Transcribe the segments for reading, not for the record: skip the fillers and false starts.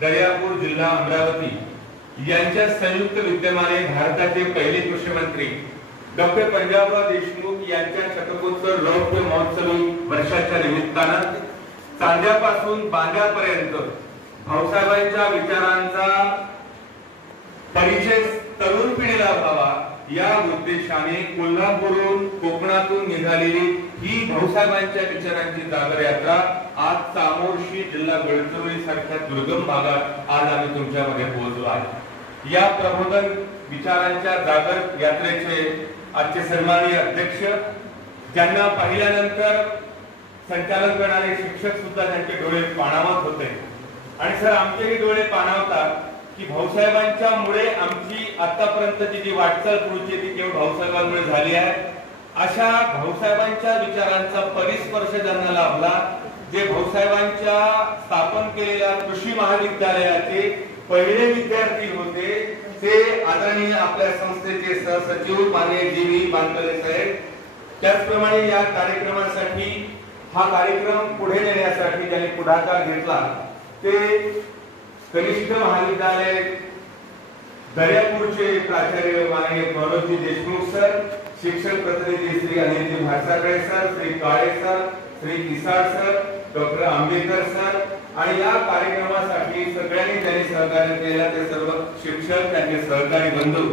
दर्यापूर जिल्हा अमरावती यांच्या संयुक्त विद्यमाने भारताचे पहिले कृषी मंत्री डॉक्टर पंजाबराव देशमुख यांच्या शतकोत्तर रौप्य महोत्सवी वर्षाच्या निमित्तानं चांद्यापासून बांद्यापर्यंत भाऊसाहेबांच्या विचारांचा परिचय तरुण पिढीला व्हावा या उद्देशाने कोल्हापूरहून कोकणातून निघालेली ही भाऊसाहेबांच्या विचारांची जागर यात्रा आज चामोर्शी जिल्हा गडचिरोली सारख्या दुर्गम भागात आज आम्ही तुमच्यामध्ये पोहोचलो आहे। या प्रबोधन विचारांच्या जागर यात्रेचे आजचे सन्माननीय अध्यक्ष, ज्यांना पाहिल्यानंतर संचालन करणारे शिक्षक सुद्धा त्यांचे डोळे पाणावत होते आणि सर आमचेही डोळे पाणावतात की भाऊसाहेबांच्या मुळे आमची आतापर्यंतची जी वाटचाल पुढची ती केवळ भाऊसाहेबांमुळे झाली आहे। अशा भाऊसाहेबांच्या विचारांचा परिस्पर्श ज्यांना लाभला, जे भाऊसाहेबांच्या स्थापन केलेल्या कृषी महाविद्यालयाचे पहिले विद्यार्थी होते, ते आदरणीय आपल्या संस्थेचे सहसचिव माननीय जी.व्ही. बांदले साहेब, त्याचप्रमाणे या कार्यक्रमासाठी हा कार्यक्रम पुढे नेण्यासाठी ज्यांनी पुढाकार घेतला ते कनिष्ठ महाविद्यालय दर्यापूरचे प्राचार्य माननीय मनोज देशमुख सर, शिक्षक प्रतिनिधी Shri Anil Bhatsakade sir, Shri Kale sir, Shri Kisad sir, doctor Ambedkar sir आणि या कार्यक्रमासाठी सगळ्यांनी त्यांनी सहकार्य केलं ते सर्व शिक्षक, त्यांचे सहकारी बंधू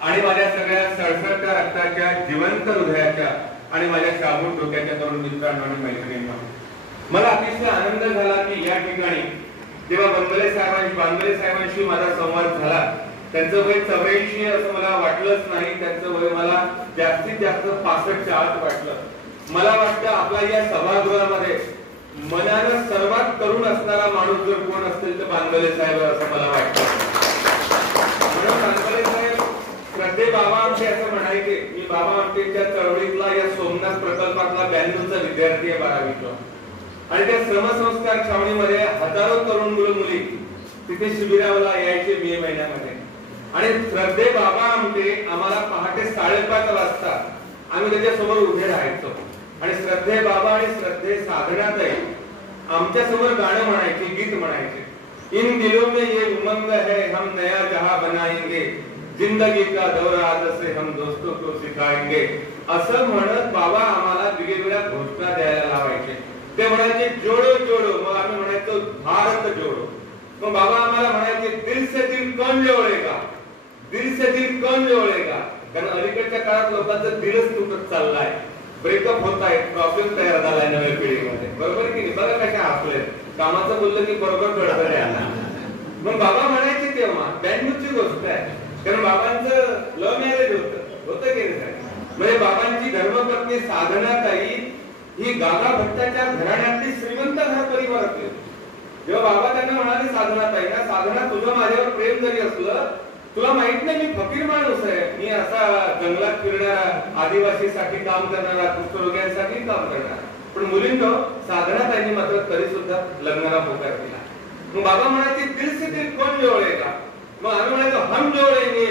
आणि माझ्या सगळ्या सळसळत्या रक्ताच्या जिवंत हृदयाच्या आणि माझ्या शाबूत डोक्याच्या तरुण मित्रांनो आणि मैत्रिणींनो, मला अतिशय आनंद झाला की या ठिकाणी जेव्हा बांदले साहेबांशी माझा संवाद झाला, त्यांचं वय 84 असं मला वाटलंच नाही, त्यांचं वय मला जास्तीत जास्त 65च्या आत वाटलं। मला वाटतं आपल्या या सभागृहामध्ये मनानं सर्वात तरुण असणारा माणूस जर कोण असेल तर बांदले साहेब असं मला वाटतं। म्हणून बांदले साहेब श्रद्धे बाबा आमचे असं म्हणायचे, मी बाबा आमटेच्या चळवळीतला या सोमनाथ प्रकल्पातला 92चा विद्यार्थी आहे 12वीचा आणि त्या श्रमसंस्कार छावणीमध्ये हजारो तरुण मुली तिथे शिबिराला यायचे मे महिन्यामध्ये आणि श्रद्धे बाबा आमटे आम्हाला पहाटे 5:30 वाजता आम्ही त्याच्या समोर उभे राहायचो आणि श्रद्धे बाबा आणि श्रद्धे साधनाताई आमच्या समोर गाणं म्हणायचे, गीत म्हणायचे, इन दिलों में ये उमंग है हम नया जहां बनाएंगे, जिंदगी का दौरा आज से हम दोस्तों को सिखाएंगे असं म्हणत बाबा आम्हाला वेगवेगळ्या घोषणा द्यायला लावायचे। ते म्हणायचे जोडो जोडो, मग आम्ही म्हणायचो भारत जोडो, मग बाबा आम्हाला म्हणायचे दिल से दिल कौन जोडेगा, दिल से दिल कौन जोडेगा, कारण अलीकडच्या काळात लोकांचं दिलच तुटत चाललाय, ब्रेकअप होत आहे, प्रॉब्लेम तयार झालाय नव्या पिढीमध्ये, बरोबर की नाही? बघा कशा आपले कामाचं बोललं की बरोबर कळतं यांना। मग बाबा म्हणायचे तेव्हा 92ची गोष्ट आहे, कारण बाबांचं लव्ह मॅरेज होतं की नाही? म्हणजे बाबांची धर्मपत्नी साधनाताई ही गागा भट्टाच्या घराण्यातली श्रीमंत घर परिवारातली। जेव्हा बाबा त्यांना म्हणाले साधनाताई ना, साधना तुझं माझ्यावर प्रेम जरी असलं, तुला माहित नाही मी फकीर माणूस आहे, मी असा जंगलात फिरणारा, आदिवासीसाठी काम करणारा, कुष्ठरोग्यांसाठी काम करणारा, पण मुलींनो साधनाताईंनी मात्र तरी सुद्धा लग्नाला होकार दिला। मग बाबा म्हणायचे दिल से दिल कौन जोडेगा, मग आम्ही म्हणायचो हम जोडेंगे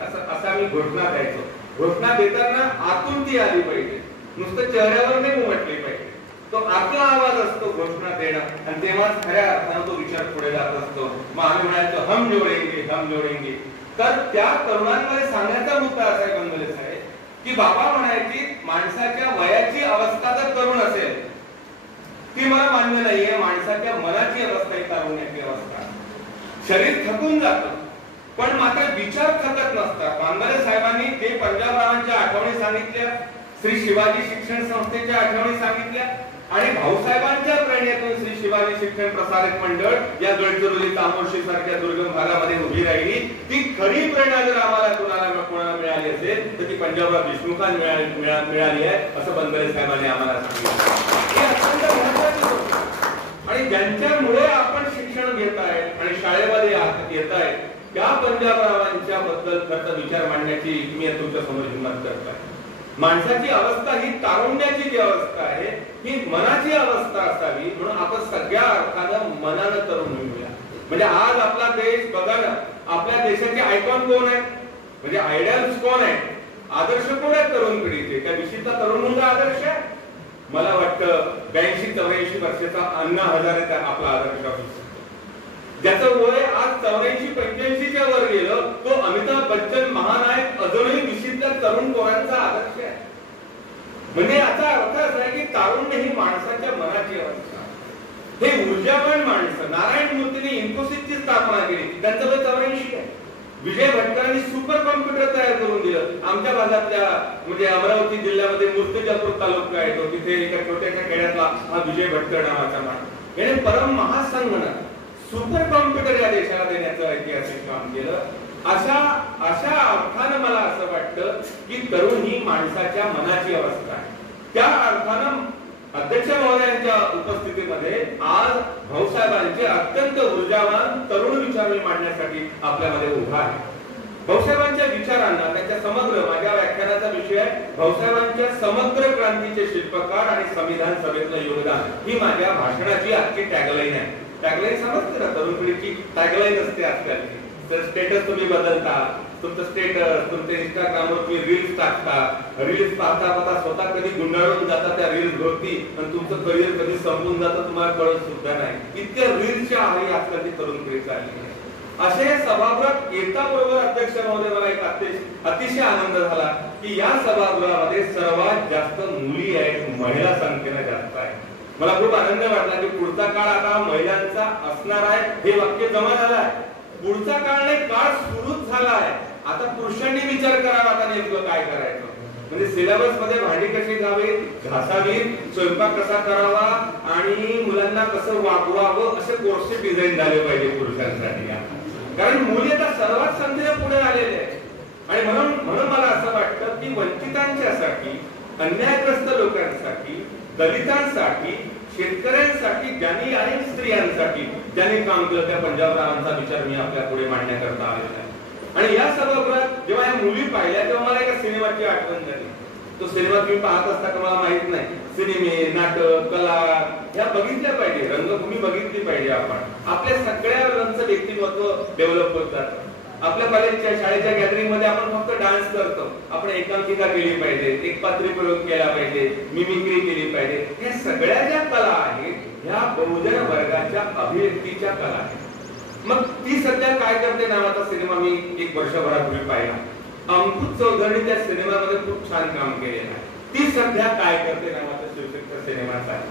असं आम्ही घोषणा द्यायचो। घोषणा देताना आतून ती आली पाहिजे, नुसतं चेहऱ्यावर नाही उमटली पाहिजे, तो आतला आवाज असतो घोषणा देणं आणि तेव्हाच खऱ्या अर्थानं तो विचार पुढे जात असतो। मग आम्ही म्हणायचो हम जोडेंगे। तर त्या तरुणांमध्ये सांगण्याचा मुद्दा असा आहे बांदले साहेब की बाबा म्हणायची माणसाच्या वयाची अवस्था जर तरुण असेल ती मला मान्य नाहीये, माणसाच्या मनाची अवस्था ही तारुण्याची अवस्था। शरीर थकून जातं पण मात्र विचार थकत नसतात। बांदले साहेबांनी जे पंजाबरावांच्या आठवणी सांगितल्या, श्री शिवाजी शिक्षण संस्थेच्या आठवणी सांगितल्या आणि भाऊसाहेबांच्या प्रेरणेतून श्री शिवाजी शिक्षण प्रसारक मंडळ या गडचिरोली चामोर्शी सारख्या दुर्गम भागामध्ये उभी राहिली, ती खरी प्रेरणा जर आम्हाला कोणाला मिळाली असेल तर ती पंजाबराव देशमुखांना मिळाली आहे असं बांदले साहेबांनी आम्हाला सांगितलं। हे अत्यंत महत्त्वाची गोष्ट आणि ज्यांच्यामुळे आपण शिक्षण घेताय आणि शाळेमध्ये येत आहे त्या पंजाबरावांच्या बद्दल खरं विचार मांडण्याची मी तुमच्या समोर हिंमत करतोय। माणसाची अवस्था ही तारुण्याची जी अवस्था आहे ही मनाची अवस्था असावी, म्हणून आपण सगळ्या अर्थानं मनानं तरुण होऊया। म्हणजे आज आपला देश बघा ना, आपल्या देशाचे आयकॉन कोण आहे, म्हणजे आयडल्स कोण आहे, आदर्श कोण आहेत तरुण पिढीचे? त्या विशिष्ट तरुण मुलगा आदर्श आहे? मला वाटतं 82-84 वर्षाचा अण्णा हजारे आपला आदर्श असू शकतो। ज्याचं वय आज 84-85च्या वर गेलं, तो अमिताभ बच्चन महानायक अजूनही निश्चितल्या तरुण पोरांचा आदर्श आहे. म्हणजे याचा अर्थ असा आहे की तारुण्य ही माणसाच्या मनाची अवस्था. हे ऊर्जावान माणसं, नारायण मूर्तीने इन्फोसिसची स्थापना केली, त्यांचं वय 84 आहे. विजय भटकरांनी सुपर कॉम्प्युटर तयार करून दिलं. आमच्या भागातल्या म्हणजे अमरावती जिल्ह्यामध्ये मूर्तिजापूर तालुका आहे, तो तिथे एका छोट्याशा खेड्यातला हा विजय भटकर नावाचा माणूस, याने परम महासंगणक सुपर कॉम्प्युटर या देशाला देण्याचं ऐतिहासिक काम केलं. अशा अर्थानं मला असं वाटतं की तरुण ही माणसाच्या मनाची अवस्था आहे. त्या अर्थानं अध्यक्ष महोदयांच्या उपस्थितीमध्ये आज भाऊसाहेबांचे अत्यंत ऊर्जावान तरुण विचार मी मांडण्यासाठी आपल्यामध्ये उभा आहे. भाऊसाहेबांच्या विचारांना त्यांच्या समग्र, माझ्या व्याख्यानाचा विषय आहे भाऊसाहेबांच्या समग्र क्रांतीचे शिल्पकार आणि संविधान सभेतलं योगदान, ही माझ्या भाषणाची आजची टॅगलाईन आहे. टॅगलाईन समजते ना, तरुण पिढीची टॅगलाईन असते आजकालची. तर स्टेटस तुम्ही बदलता, तुमचं स्टेटस, तुमच्या इंस्टाग्रामवर तुम्ही रील्स टाकता, रील्स पाहता पाहता स्वतः कधी गुंडाळून जाता त्या रील्स भोवती आणि तुमचं करिअर कधी संपून जातं तुम्हाला कळत सुद्धा नाही. इतक्या रील्सच्या आहारी आजकालची तरुण पिढी चालली आहे. असे सभागृहात येता बरोबर अध्यक्ष महोदय मला एक अतिशय आनंद झाला की या सभागृहामध्ये सर्वात जास्त मुली आहेत, महिला संख्येनं जास्त आहे. मला खूप आनंद वाटला की पुढचा काळ आता महिलांचा असणार आहे. हे वाक्य जमा झालं आहे. पुढचा काळ नाही, काळ सुरूच झाला आहे. आता पुरुषांनी विचार करावा आता नेमकं काय करायचं. म्हणजे सिलेबस मध्ये भांडी कशी घावीत, घासावीत, स्वयंपाक कसा करावा आणि मुलांना कसं वागवावं असे कोर्सेस डिझाईन झाले पाहिजे पुरुषांसाठी. कारण मुली आता सर्वात संधीने पुढे आलेले आहेत. आणि म्हणून मला असं वाटतं की वंचितांच्यासाठी, अन्यायग्रस्त लोकांसाठी, दलितांसाठी, शेतकऱ्यांसाठी, ज्यांनी आणि स्त्रियांसाठी ज्यांनी काम केलं त्या पंजाबरावांचा विचार मी आपल्या पुढे मांडण्याकरता आलेला आहे. आणि या सभागृहात जेव्हा या मुली पाहिल्या तेव्हा मला एका सिनेमाची आठवण झाली. तो सिनेमा तुम्ही पाहत असता का मला माहित नाही. सिनेमे, नाटक, कला ह्या बघितल्या पाहिजे, रंगभूमी बघितली पाहिजे. आपण आपल्या सगळ्यांचं व्यक्तिमत्व डेव्हलप होत जातं. आपल्या कॉलेजच्या शाळेच्या गॅदरिंग मध्ये आपण फक्त डान्स करतो, आपण एकांकिका केली पाहिजे, एक पात्री प्रयोग केला पाहिजे, मिमिक्री केली पाहिजे. हे सगळ्या ज्या कला आहेत ह्या बहुजन वर्गाच्या अभिव्यक्तीच्या कला आहेत. मग ती सध्या काय करते नावाचा सिनेमा मी एक वर्षभरापूर्वी पाहिला. अंकुश चौधरी त्या सिनेमामध्ये खूप छान काम केलेलं आहे. ती सध्या काय करते नावाचा शीर्षकचा सिनेमाचा आहे.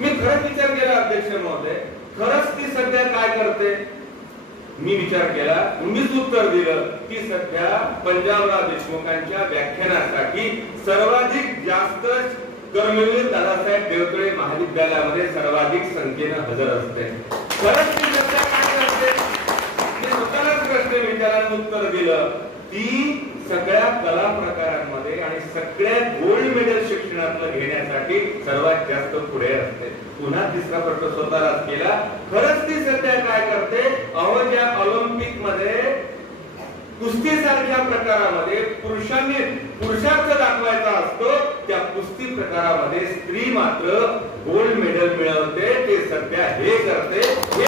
मी खरंच विचार केला अध्यक्ष महोदय, खरंच ती सध्या काय करते. मी विचार केला, मीच उत्तर दिलं की सध्या पंजाबराव देशमुखांच्या व्याख्यानासाठी सर्वाधिक जास्त कर्मवीर दादासाहेब देवतळे महाविद्यालयामध्ये सर्वाधिक संख्येनं हजर असते. खरंच ती सध्या काय करते. मी स्वतःलाच प्रश्न विचारायला उत्तर दिलं. ती सगळ्या कला प्रकारांमध्ये आणि सगळ्या गोल्ड मेडल शिक्षणातलं घेण्यासाठी सर्वात जास्त पुढे असते. पुन्हा तिसरा प्रश्न स्वतःलाच केला, खरंच ती सध्या काय करते. ज्या ऑलिम्पिक मध्ये कुस्ती सारख्या प्रकारामध्ये पुरुषार्थ दाखवायचा असतो, त्या कुस्ती प्रकारामध्ये स्त्री मात्र गोल्ड मेडल मिळवते. ते सध्या हे करते. हे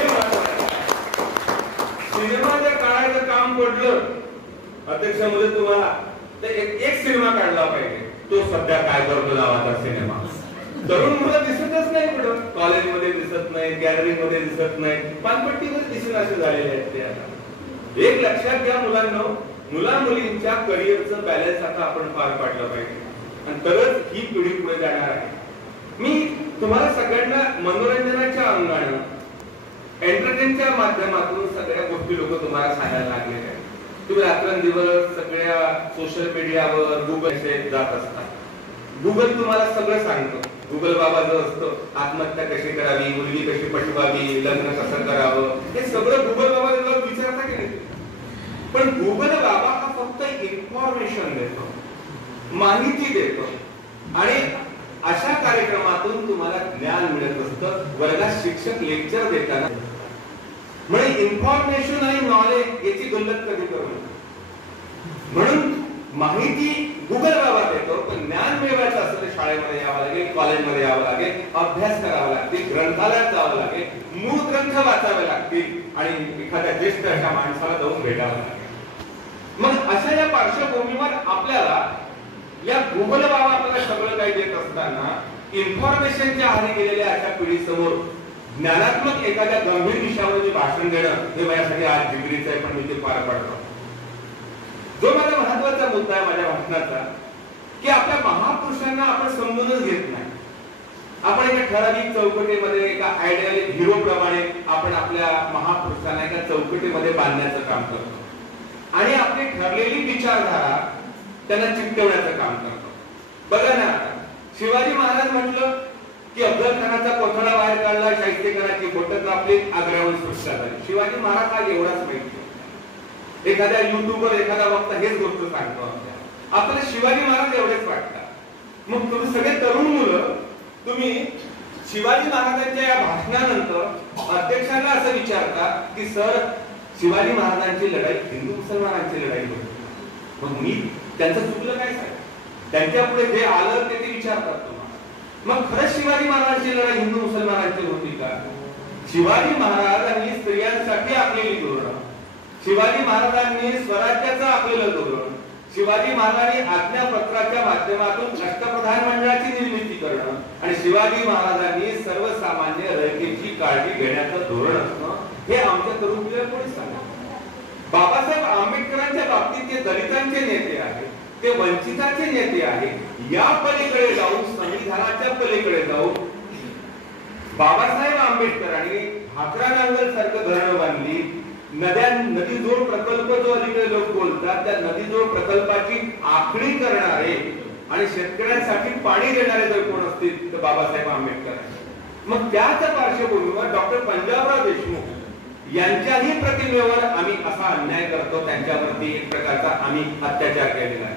सिनेमाच्या काढायचं काम पडलं अध्यक्ष मध्ये तुम्हाला तर एक सिनेमा काढला पाहिजे. तो सध्या काय करतो नावाचा सिनेमा. तरुण मुलं दिसतच नाही, कुठं कॉलेजमध्ये दिसत नाही, गॅलरी मध्ये दिसत नाही, पानपट्टीमध्ये दिसत असे झालेले आहेत ते. आता एक लक्षात घ्या मुलांना, मुला मुलींच्या करिअरचं बॅलन्स आता आपण पार पाडलं पाहिजे आणि तरच ही पिढी पुढे जाणार आहे. मी तुम्हाला सगळ्यांना मनोरंजनाच्या अंगाने, एंटरटेनच्या माध्यमातून सगळ्या गोष्टी लोक तुम्हाला सांगायला लागलेले आहेत. तुम्ही रात्रंदिवस सगळ्या सोशल मीडियावर गुगल जात असतात. गुगल तुम्हाला सगळं सांगतो. गुगल बाबा जो असतो, आत्महत्या कशी करावी, मुलगी कशी पटवावी, लग्न कसं करावं, हे सगळं गुगल बाबा विचारता की नाही. पण गुगल बाबा हा फक्त इन्फॉर्मेशन देतो, माहिती देतो आणि अशा कार्यक्रमातून तुम्हाला ज्ञान मिळत असतं. वर्गात शिक्षक लेक्चर देताना म्हणजे इन्फॉर्मेशन आणि नॉलेज याची गल्लत कधी करू नका. म्हणून माहिती गुगल बाबा देतो, पण ज्ञान मिळवायचं असेल तर शाळेमध्ये यावं लागेल, कॉलेजमध्ये यावं लागेल, अभ्यास करावा लागेल, ग्रंथालयात जावं लागेल, मूळ ग्रंथ वाचावे लागतील आणि एखाद्या ज्येष्ठ अशा माणसाला जाऊन भेटावं लागेल. मग अशा या पार्श्वभूमीवर आपल्याला या गुगल बाबा आपल्याला सगळं काही देत असताना इन्फॉर्मेशनच्या आहारी गेलेल्या अशा पिढीसमोर ज्ञानात्मक एखाद्या गंभीर विषयावर भाषण देणं हे माझ्यासाठी आज जिगरीचं आहे, पण मी ते पार पाडतो. जो माझा महत्वाचा मुद्दा आहे माझ्या भाषणाचा, की आपल्या महापुरुषांना आपण समजूनच घेत नाही. आपण एका ठराविक चौकटीमध्ये एका आयडियल हिरो प्रमाणे आपण आपल्या महापुरुषांना एका चौकटीमध्ये बांधण्याचं काम करतो आणि आपली ठरलेली विचारधारा त्यांना चिकटवण्याचं काम करतो. बघा ना, शिवाजी महाराज म्हटलं की अफजल खानाचा कोथळा बाहेर काढला, शाहिस्तेखानाची बोटं कापली, आग्र्याहून सुटका झाली. शिवाजी महाराज हा एवढाच माहिती. एखाद्या युट्यूबवर एखादा वक्ता हेच गोष्ट सांगतो आपल्याला शिवाजी महाराज एवढेच वाटतात. मग तुम्ही सगळे तरुण मुलं तुम्ही शिवाजी महाराजांच्या या भाषणानंतर अध्यक्षांना असं विचारता की सर शिवाजी महाराजांची लढाई हिंदू मुसलमानांची लढाई होती. मग मी त्यांचं चुकलं काय सांग, त्यांच्या पुढे जे आलं ते विचारतात तुम्हाला. मग खरंच शिवाजी महाराजांची लढाई हिंदू मुसलमानांची होती का? शिवाजी महाराजांनी स्त्रियांसाठी आखलेली धोरण, शिवाजी महाराजांनी स्वराज्याचं आखलेलं धोरण, शिवाजी महाराजांनी आज्ञापत्राच्या माध्यमातून अष्टप्रधान मंडळाची निर्मिती करणं आणि शिवाजी महाराजांनी सर्वसामान्य रयतेची काळजी घेण्याचं धोरण असणं हे आमच्या तरुण पिढीला कोणी सांगा. बाबासाहेब आंबेडकरांच्या बाबतीत ते दलितांचे नेते आहेत, ते वंचितांचे नेते आहेत. या पलीकडे जाऊन संविधानाच्या पलीकडे जाऊन बाबासाहेब आंबेडकरांनी भाकरा नांगल सारखं धरण बांधली. नदी जोड प्रकल्प जो अलीकडे लोक बोलतात त्या नदी जोड प्रकल्पाची आखणी करणारे आणि शेतकऱ्यांसाठी पाणी देणारे जर कोण असतील तर बाबासाहेब आंबेडकर. मग त्याच पार्श्वभूमीवर डॉक्टर पंजाबराव देशमुख यांच्याही प्रतिमेवर आम्ही असा अन्याय करतो, त्यांच्यावरती एक प्रकारचा आम्ही अत्याचार केलेला आहे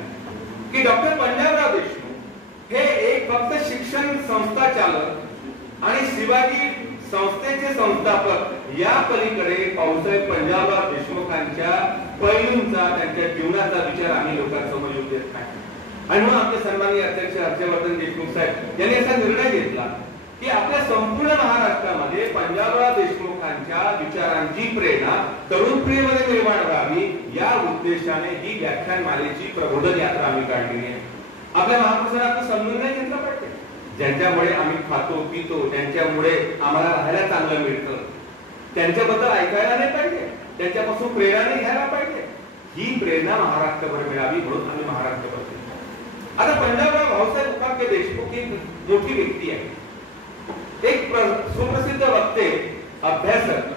की डॉक्टर पंजाबराव देशमुख हे एक फक्त शिक्षण संस्था चालक आणि शिवाजी संस्थेचे संस्थापक या पलीकडे पावसाहेब पंजाबराव देशमुखांच्या पैलूंचा त्यांच्या जीवनाचा विचार आम्ही लोकांसमोर येऊ देत नाही. आणि म्हणून आमचे सन्माननीय अध्यक्ष हर्षवर्धन देशमुख साहेब यांनी असा निर्णय घेतला की आपल्या संपूर्ण महाराष्ट्रामध्ये पंजाबराव देशमुखांच्या विचारांची प्रेरणा तरुण पिढीमध्ये निर्माण व्हावी या उद्देशाने ही व्याख्यानमालेची प्रबोधन यात्रा आम्ही काढलेली आहे. आपल्या महापुरुषांना समजून नाही घेतलं पाहिजे, ज्यांच्यामुळे आम्ही खातो पितो, ज्यांच्यामुळे आम्हाला राहायला चांगलं मिळतं, त्यांच्याबद्दल ऐकायला नाही पाहिजे, त्यांच्यापासून प्रेरणा घ्यायला पाहिजे. ही प्रेरणा महाराष्ट्रभर मिळावी म्हणून आम्ही महाराष्ट्रभर. आता पंजाबराव भाऊसाहेब उपाख्य देशमुख ही मोठी व्यक्ती आहे, एक सुप्रसिद्ध वक्ते, अभ्यासक.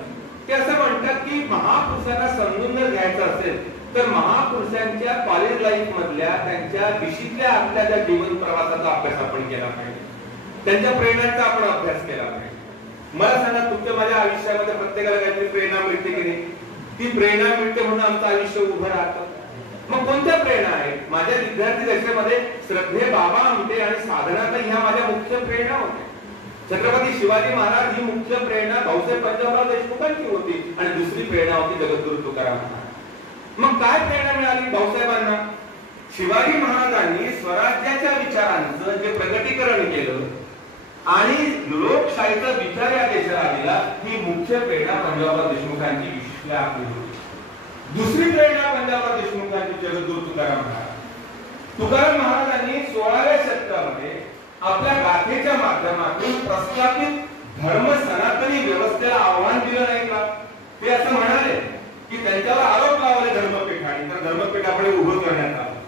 ते असं म्हणतात की महापुरुषांना समजून जर घ्यायचं असेल तर महापुरुषांच्या कॉलेज लाईफ मधल्या त्यांच्या विशीतल्या आपल्या ज्या जीवन प्रवासाचा अभ्यास आपण केला पाहिजे, त्यांच्या प्रेरणांचा आपण अभ्यास केला पाहिजे. मला सांगा, तुमच्या माझ्या आयुष्यामध्ये प्रत्येकाला काहीतरी प्रेरणा मिळते की नाही? ती प्रेरणा मिळते म्हणून आमचं आयुष्य उभं राहतं. मग कोणत्या प्रेरणा आहेत? माझ्या विद्यार्थी दशेमध्ये श्रद्धे बाबा आमटे आणि साधनाताई ह्या माझ्या मुख्य प्रेरणा होत्या. छत्रपती शिवाजी महाराज ही मुख्य प्रेरणा भाऊसाहेब पंजाबराव देशमुखांची होती आणि दुसरी प्रेरणा होती जगद्गुरु तुकाराम महाराज. मग काय प्रेरणा मिळाली भाऊसाहेबांना? शिवाजी महाराजांनी स्वराज्याच्या विचारांचं जे प्रगटीकरण केलं आणि लोकशाहीचा विचार या देशाला दिला, ही मुख्य प्रेरणा पंजाबराव देशमुखांची विशिष्ट आपली होती. दुसरी प्रेरणा पंजाबराव देशमुखांची जगद्गुरु तुकाराम महाराज. तुकाराम महाराजांनी 16व्या शतकामध्ये आपल्या गाथेच्या माध्यमातून प्रस्थापित धर्म सनातनी व्यवस्थेला आव्हान दिलं नाही का? ते असं म्हणाले की त्यांच्यावर आरोप लावले धर्मपीठाने, तर धर्मपीठ आपण उभं करण्यात आलं.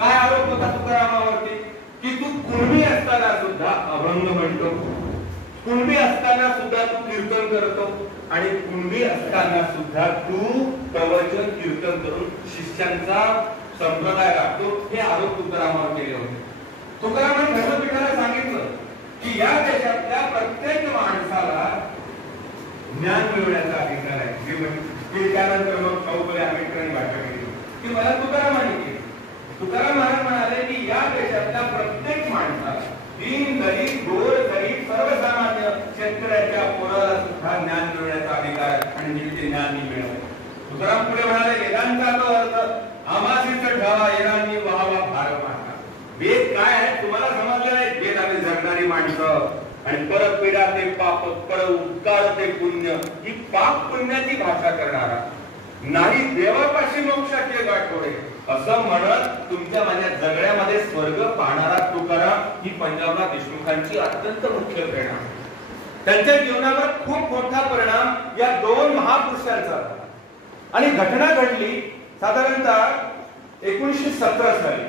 काय आरोप होता तुकारामावरती? की तू कुणबी असताना सुद्धा अभंग म्हणतो, कुणबी असताना सुद्धा तू कीर्तन करतो आणि कुणबी असताना सुद्धा तू प्रवचन कीर्तन करून शिष्यांचा संप्रदाय राखतो. हे आरोप तुकारामावर केले होते. तुकारामांनी धर्मपीठाला सांगितलं की या देशातल्या प्रत्येक माणसाला ज्ञान मिळवण्याचा अधिकार आहे. त्यानंतर मग शाहूफुले आंबेडकरांनी भाषा केली की मला तुकारामांनी केली. तुकाराम महाराज म्हणाले की या देशातल्या प्रत्येक माणसाला, दीन दलित गोर गरीब सर्वसामान्य शेतकऱ्याच्या पोराला सुद्धा ज्ञान मिळवण्याचा अधिकार आहे आणि ते ज्ञान मी मिळवलं. तुकाराम पुढे म्हणाले, वेदांचा तो अर्थ आमासीच ठेवा येणारी व्हावा भार माता. वेद काय आहे तुम्हाला समजलं नाही? वेद आम्ही जगणारी माणसं आणि परपीडा ते पाप, पर उपकार ते पुण्य, ही पाप पुण्याची भाषा करणारा नाही देवापाशी मोक्षाचे गाठोडे असं म्हणत तुमच्या माझ्या जगण्यामध्ये स्वर्ग पाहणारा तुकाराम ही पंजाबराव देशमुखांची अत्यंत मुख्य प्रेरणा. त्यांच्या जीवनावर खूप मोठा परिणाम या दोन महापुरुषांचा झाला. आणि घटना घडली साधारणतः 1917 साली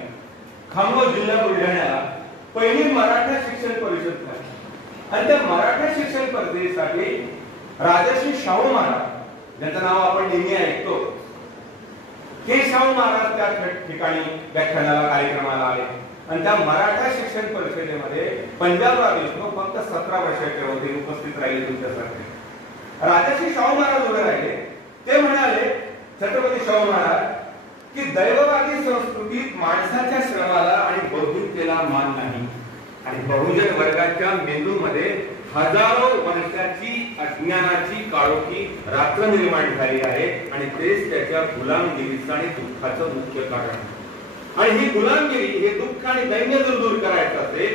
खामगाव जिल्हा बुलढाण्याला पहिली मराठा शिक्षण परिषद झाली. आणि त्या मराठा शिक्षण परिषदेसाठी राजर्षी शाहू महाराज, ज्यांचं नाव आपण नेहमी ऐकतो, ते शाहू महाराज त्या ठिकाणी व्याख्यानाला कार्यक्रमाला आले. आणि त्या मराठा शिक्षण परिषदेमध्ये पंजाबराव देशमुख फक्त 17 वर्षाचे होते, उपस्थित राहिले तुमच्यासाठी. राजर्षी शाहू महाराज उभे राहिले. ते म्हणाले, छत्रपती शाहू महाराज, की दैववादी संस्कृतीत माणसाच्या श्रमाला आणि बौद्धिकतेला मान नाही. आणि बहुजन वर्गाच्या मेंदूमध्ये हजारो वर्षाची अज्ञानाची काळोखी रात्र निर्माण झाली आहे. आणि तेच त्याच्या गुलामगिरीचं आणि दुःखाचं मुख्य कारण. आणि ही गुलामगिरी, हे दुःख आणि दैन्य जर दूर करायचं असेल,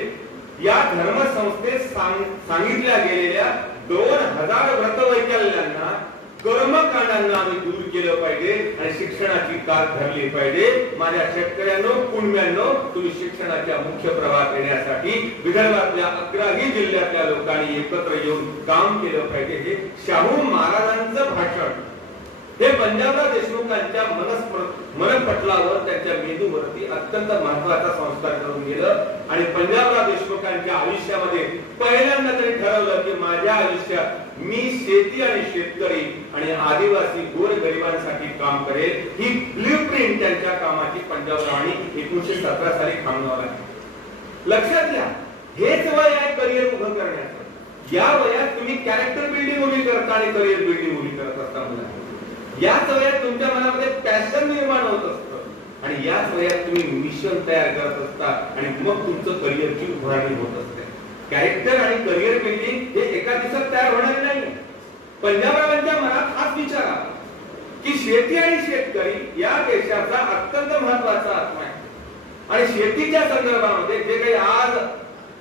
या धर्मसंस्थेत सांगितल्या गेलेल्या 2000 व्रतवैकल्यांना, कर्मकांडांना आम्ही दूर केलं पाहिजे आणि शिक्षणाची कास धरली पाहिजे. माझ्या शेतकऱ्यांनो, कुणब्यांनो, तुम्ही शिक्षणाच्या मुख्य प्रवाहात येण्यासाठी विदर्भातल्या 11ही जिल्ह्यातल्या लोकांनी एकत्र येऊन काम केलं पाहिजे. हे शाहू महाराजांचं भाषण हे पंजाबराव देशमुखांच्या मनपटलावर, त्यांच्या मेंदूवरती अत्यंत महत्वाचा संस्कार करून गेलं. आणि पंजाबराव देशमुखांच्या आयुष्यामध्ये पहिल्यांदा तरी ठरवलं की माझ्या आयुष्यात मी शेती आणि शेतकरी आणि आदिवासी गोरगरिबांसाठी काम करेल. ही ब्लूप्रिंट त्यांच्या कामाची पंजाबरावांनी 1917 साली खामगावला. लक्षात घ्या, हेच वय आहे करिअर उभं करण्याचं. या वयात तुम्ही कॅरेक्टर बिल्डिंग उभी करता आणि करिअर बिल्डिंग उभी करत असता. मुलांना याच वयात तुमच्या मनामध्ये पॅशन निर्माण होत असतं आणि याच वयात तुम्ही मिशन तयार करत असता आणि मग तुमचं करिअरची उभारणी होत असते. कॅरेक्टर आणि करिअर बिल्डिंग हे एका दिवसात तयार होणार नाही. पंजाबरावांच्या मनात हाच विचार आला की शेती आणि शेतकरी या देशाचा अत्यंत महत्वाचा आत्मा आहे. आणि शेतीच्या संदर्भामध्ये जे काही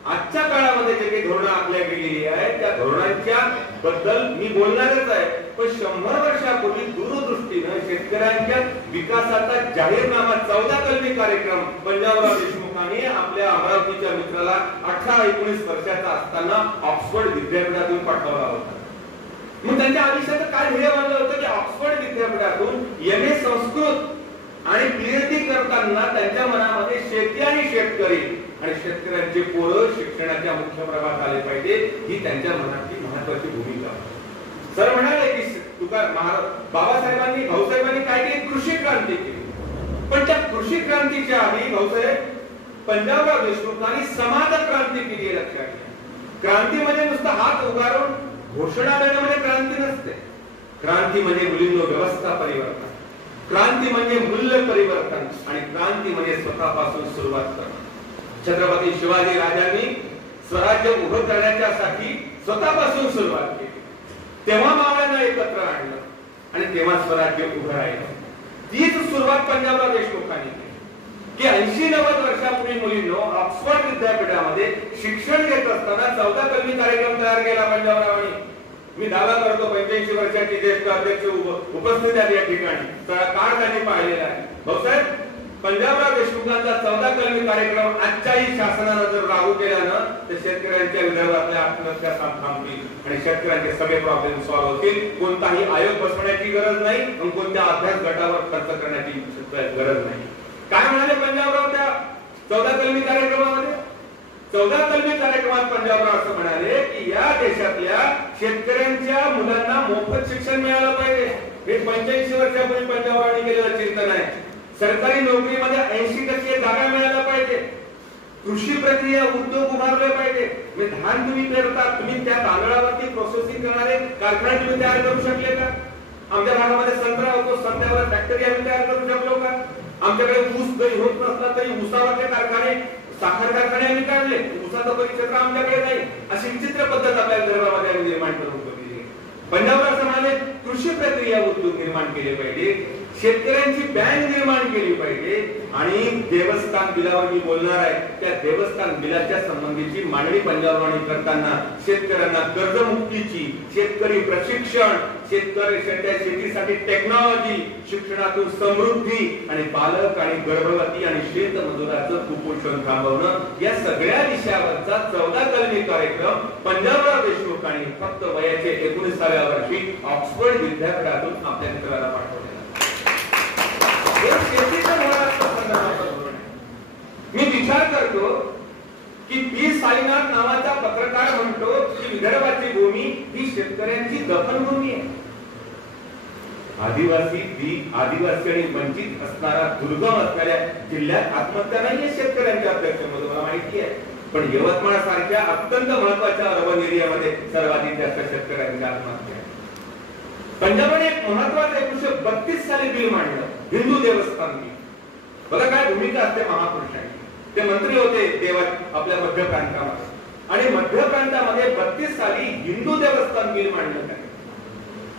आजच्या काळामध्ये जे काही धोरणं आखल्या गेलेली आहेत, त्या धोरणांच्या बद्दल मी बोलणारच आहे. पण 100 वर्षापूर्वी दूरदृष्टीनं शेतकऱ्यांच्या विकासाचा जाहीरनामा 14 कलमी कार्यक्रम पंजाबराव देशमुखांनी आपल्या अमरावतीच्या मित्राला 18-19 वर्षाचा असताना ऑक्सफर्ड विद्यापीठातून पाठवला होता. मग त्यांच्या आयुष्याचं काय ध्येय मानलं होतं की ऑक्सफर्ड विद्यापीठातून MA संस्कृत आणि PhD करताना त्यांच्या मनामध्ये शेती आणि शेतकरी आणि शेतकऱ्यांचे पोरं शिक्षणाच्या मुख्य प्रवाहात आले पाहिजे, ही त्यांच्या मनातली महत्वाची भूमिका. सर म्हणाले की बाबासाहेबांनी, भाऊसाहेबांनी काय केली, कृषी क्रांती केली. पण त्या कृषी क्रांतीच्या आधी भाऊसाहेब पंजाबराव देशमुखांनी समाज क्रांती केली. लक्षात घ्या, क्रांती म्हणजे नुसतं हात उगारून घोषणा देणं म्हणजे क्रांती नसते. क्रांती म्हणजे मुलींनो व्यवस्था परिवर्तन, क्रांती म्हणजे मूल्य परिवर्तन आणि क्रांती म्हणजे स्वतःपासून सुरुवात करणं. छत्रपती शिवाजी राजांनी स्वराज्य उभं करण्यासाठी स्वतःपासून सुरुवात केली. तेव्हा मावळ्यांना एकत्र आणलं आणि तेव्हा स्वराज्य उभं राहिलं. तीच सुरुवात पंजाबराव देशमुखांनी केली की 80-90 वर्षापूर्वी मुलींनो ऑक्सफर्ड विद्यापीठामध्ये शिक्षण घेत असताना 14 कलमी कार्यक्रम तयार केला पंजाबरावांनी. मी दावा करतो 85 वर्षाचे ज्येष्ठ अध्यक्ष उपस्थित आहेत या ठिकाणी, काळ त्यांनी पाहिलेला आहे. भाऊसाहेब, पंजाबराव देशमुखांचा 14 कलमी कार्यक्रम आजच्याही शासनानं जर लागू केला ना तर शेतकऱ्यांच्या विदर्भातल्या आत्महत्या थांबतील आणि शेतकऱ्यांचे सगळे प्रॉब्लेम सॉल्व्ह होतील. कोणताही आयोग बसवण्याची गरज नाही आणि कोणत्या अभ्यास गटावर खर्च करण्याची गरज नाही. काय म्हणाले पंजाबराव त्या 14 कलमी कार्यक्रमामध्ये? 14 कलमी कार्यक्रमात पंजाबराव असं म्हणाले की या देशातल्या शेतकऱ्यांच्या मुलांना मोफत शिक्षण मिळालं पाहिजे. हे 85 वर्षापूर्वी पंजाबरावांनी केलेलं चिंतन आहे. सरकारी नोकरीमध्ये 80% जागा मिळायला पाहिजे. कृषी प्रक्रिया उद्योग उभारले पाहिजे. धान तुम्ही पेरता, तुम्ही त्या तांदळावरती प्रोसेसिंग करणारे कारखाने तुम्ही तयार करू शकले का? आमच्या भागामध्ये संत्रा होतो, संत्र्यावर फॅक्टरी आम्ही तयार करू शकलो का? आमच्याकडे ऊस जरी होत नसला तरी ऊसावरचे कारखाने, साखर कारखाने आम्ही काढले. ऊसाचं परिक्षेत्र आमच्याकडे नाही. अशी विचित्र पद्धत आपल्या विदर्भामध्ये आम्ही निर्माण करून ठेवली. पंजाबराव समाजाने कृषी प्रक्रिया उद्योग निर्माण केले पाहिजे. शेतकऱ्यांची बँक निर्माण केली पाहिजे आणि देवस्थान बिलावर मी बोलणार आहे त्या देवस्थान बिलाच्या संबंधीची मांडणी पंजाबरावांनी करताना शेतकऱ्यांना कर्जमुक्तीची, शेतकरी प्रशिक्षण, शेतीसाठी टेक्नॉलॉजी, शिक्षणातून समृद्धी आणि बालक आणि गर्भवती आणि शेतमजुराचं कुपोषण थांबवणं या सगळ्या विषयावरचा 14 कलमी कार्यक्रम पंजाबराव देशमुखांनी फक्त वयाचे 19व्या वर्षी ऑक्सफर्ड विद्यापीठातून आपल्या मित्राला पाठवले. मी विचार करतो की पी साईनाथ नावाचा पत्रकार म्हणतो की विदर्भाची भूमी ही शेतकऱ्यांची दफनभूमी आहे. आदिवासी आणि वंचित असणारा दुर्गम असणाऱ्या जिल्ह्यात आत्महत्या नाहीये शेतकऱ्यांच्या अध्यक्षांमध्ये मला माहिती आहे, पण यवतमाळ सारख्या अत्यंत महत्वाच्या अर्बन एरियामध्ये सर्वाधिक जास्त शेतकऱ्यांच्या आत्महत्या. पंजाबने एक महत्वाचं 1932 साली बिल मांडलं, हिंदू देवस्थान बिल. बघा काय भूमिका असते महापुरुषांची. ते मंत्री होते देवात आपल्या मध्य प्रांतामध्ये आणि मध्य प्रांतामध्ये 32 साली हिंदू देवस्थान बिल मांडलं त्यांनी.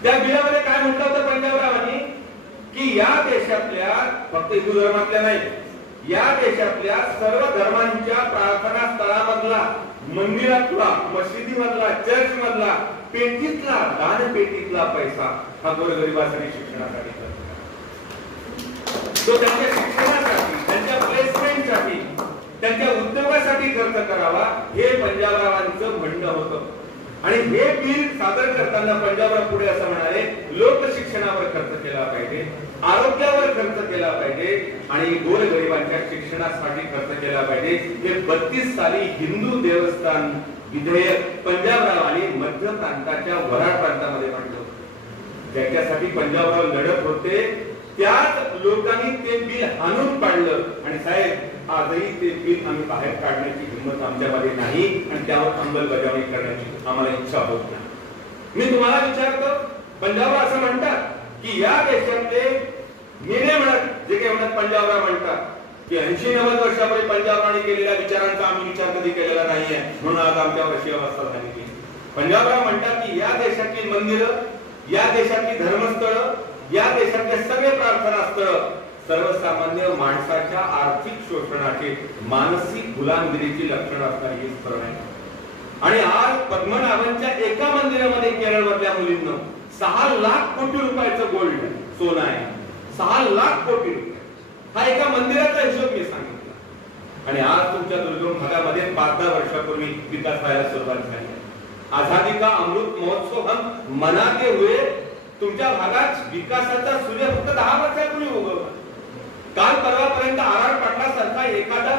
त्या बिलामध्ये काय म्हटलं होतं पंजाबरावांनी की या देशातल्या फक्त हिंदू धर्मातल्या नाही, या देशातल्या सर्व धर्मांच्या प्रार्थना स्थळामधला, मंदिरातला, मशिदीमधला, चर्च मधला, पेटीतला, दान पेटीतला पैसा हा गोरगरिबासाठी शिक्षणासाठी तो त्यांच्या शिक्षणासाठी, त्यांच्या प्लेसमेंटसाठी, त्यांच्या उद्योगासाठी खर्च करावा हे पंजाबरावांचं म्हणणं होतं. आणि हे बिल सादर करताना पंजाबराव पुढे असं म्हणाले, लोक शिक्षणावर खर्च केला पाहिजे, आरोग्यावर खर्च केला पाहिजे आणि गोरगरिबांच्या शिक्षणासाठी खर्च केला पाहिजे. हे 32 साली हिंदू देवस्थान विधेयक पंजाबरावांनी मध्य प्रांताच्या वराड प्रांतामध्ये मांडलं. ज्याच्यासाठी पंजाबराव लढत होते त्याच लोकांनी ते बिल हाणून पाडलं आणि साहेब आजही ते बिल आम्ही बाहेर काढण्याची हिंमत आमच्यामध्ये नाही आणि त्यावर अंमलबजावणी करण्याची आम्हाला इच्छा होत नाही. मी तुम्हाला विचारतो, पंजाबराव असं म्हणतात की या देशातले नेते म्हणत जे काही म्हणत पंजाबराव म्हणतात की 80-90 वर्षापूर्वी पंजाबरावांनी केलेल्या विचारांचा आम्ही विचार कधी केलेला नाहीये म्हणून आज आमच्यावर अशी अवस्था झाली. पंजाबराव म्हणतात की या देशातली मंदिरं, या देशातली धर्मस्थळं, या देशातले सगळे प्रार्थना स्थळ सर्वसामान्य माणसाच्या आर्थिक शोषणाचे, मानसिक गुलामगिरीची लक्षणं असणारी ही स्थळ आहे. आणि आज पद्मनाभनच्या एका मंदिरामध्ये केरळमधल्या मुलींना 6 लाख कोटी रुपयाचं गोल्ड सोनं आहे. 6 लाख कोटी रुपये हा एका मंदिराचा हिशोब मी सांगितला. आणि आज तुमच्या दुर्गम भागामध्ये 5-10 वर्षापूर्वी विकास व्हायला सुरुवात झाली. आझादी का अमृत महोत्सव हम मनाते हुए तुमच्या भागात विकासाचा सूर्य फक्त 10 वर्षापूर्वी उगवला. काल परवापर्यंत आर पाटला सारखा एखादा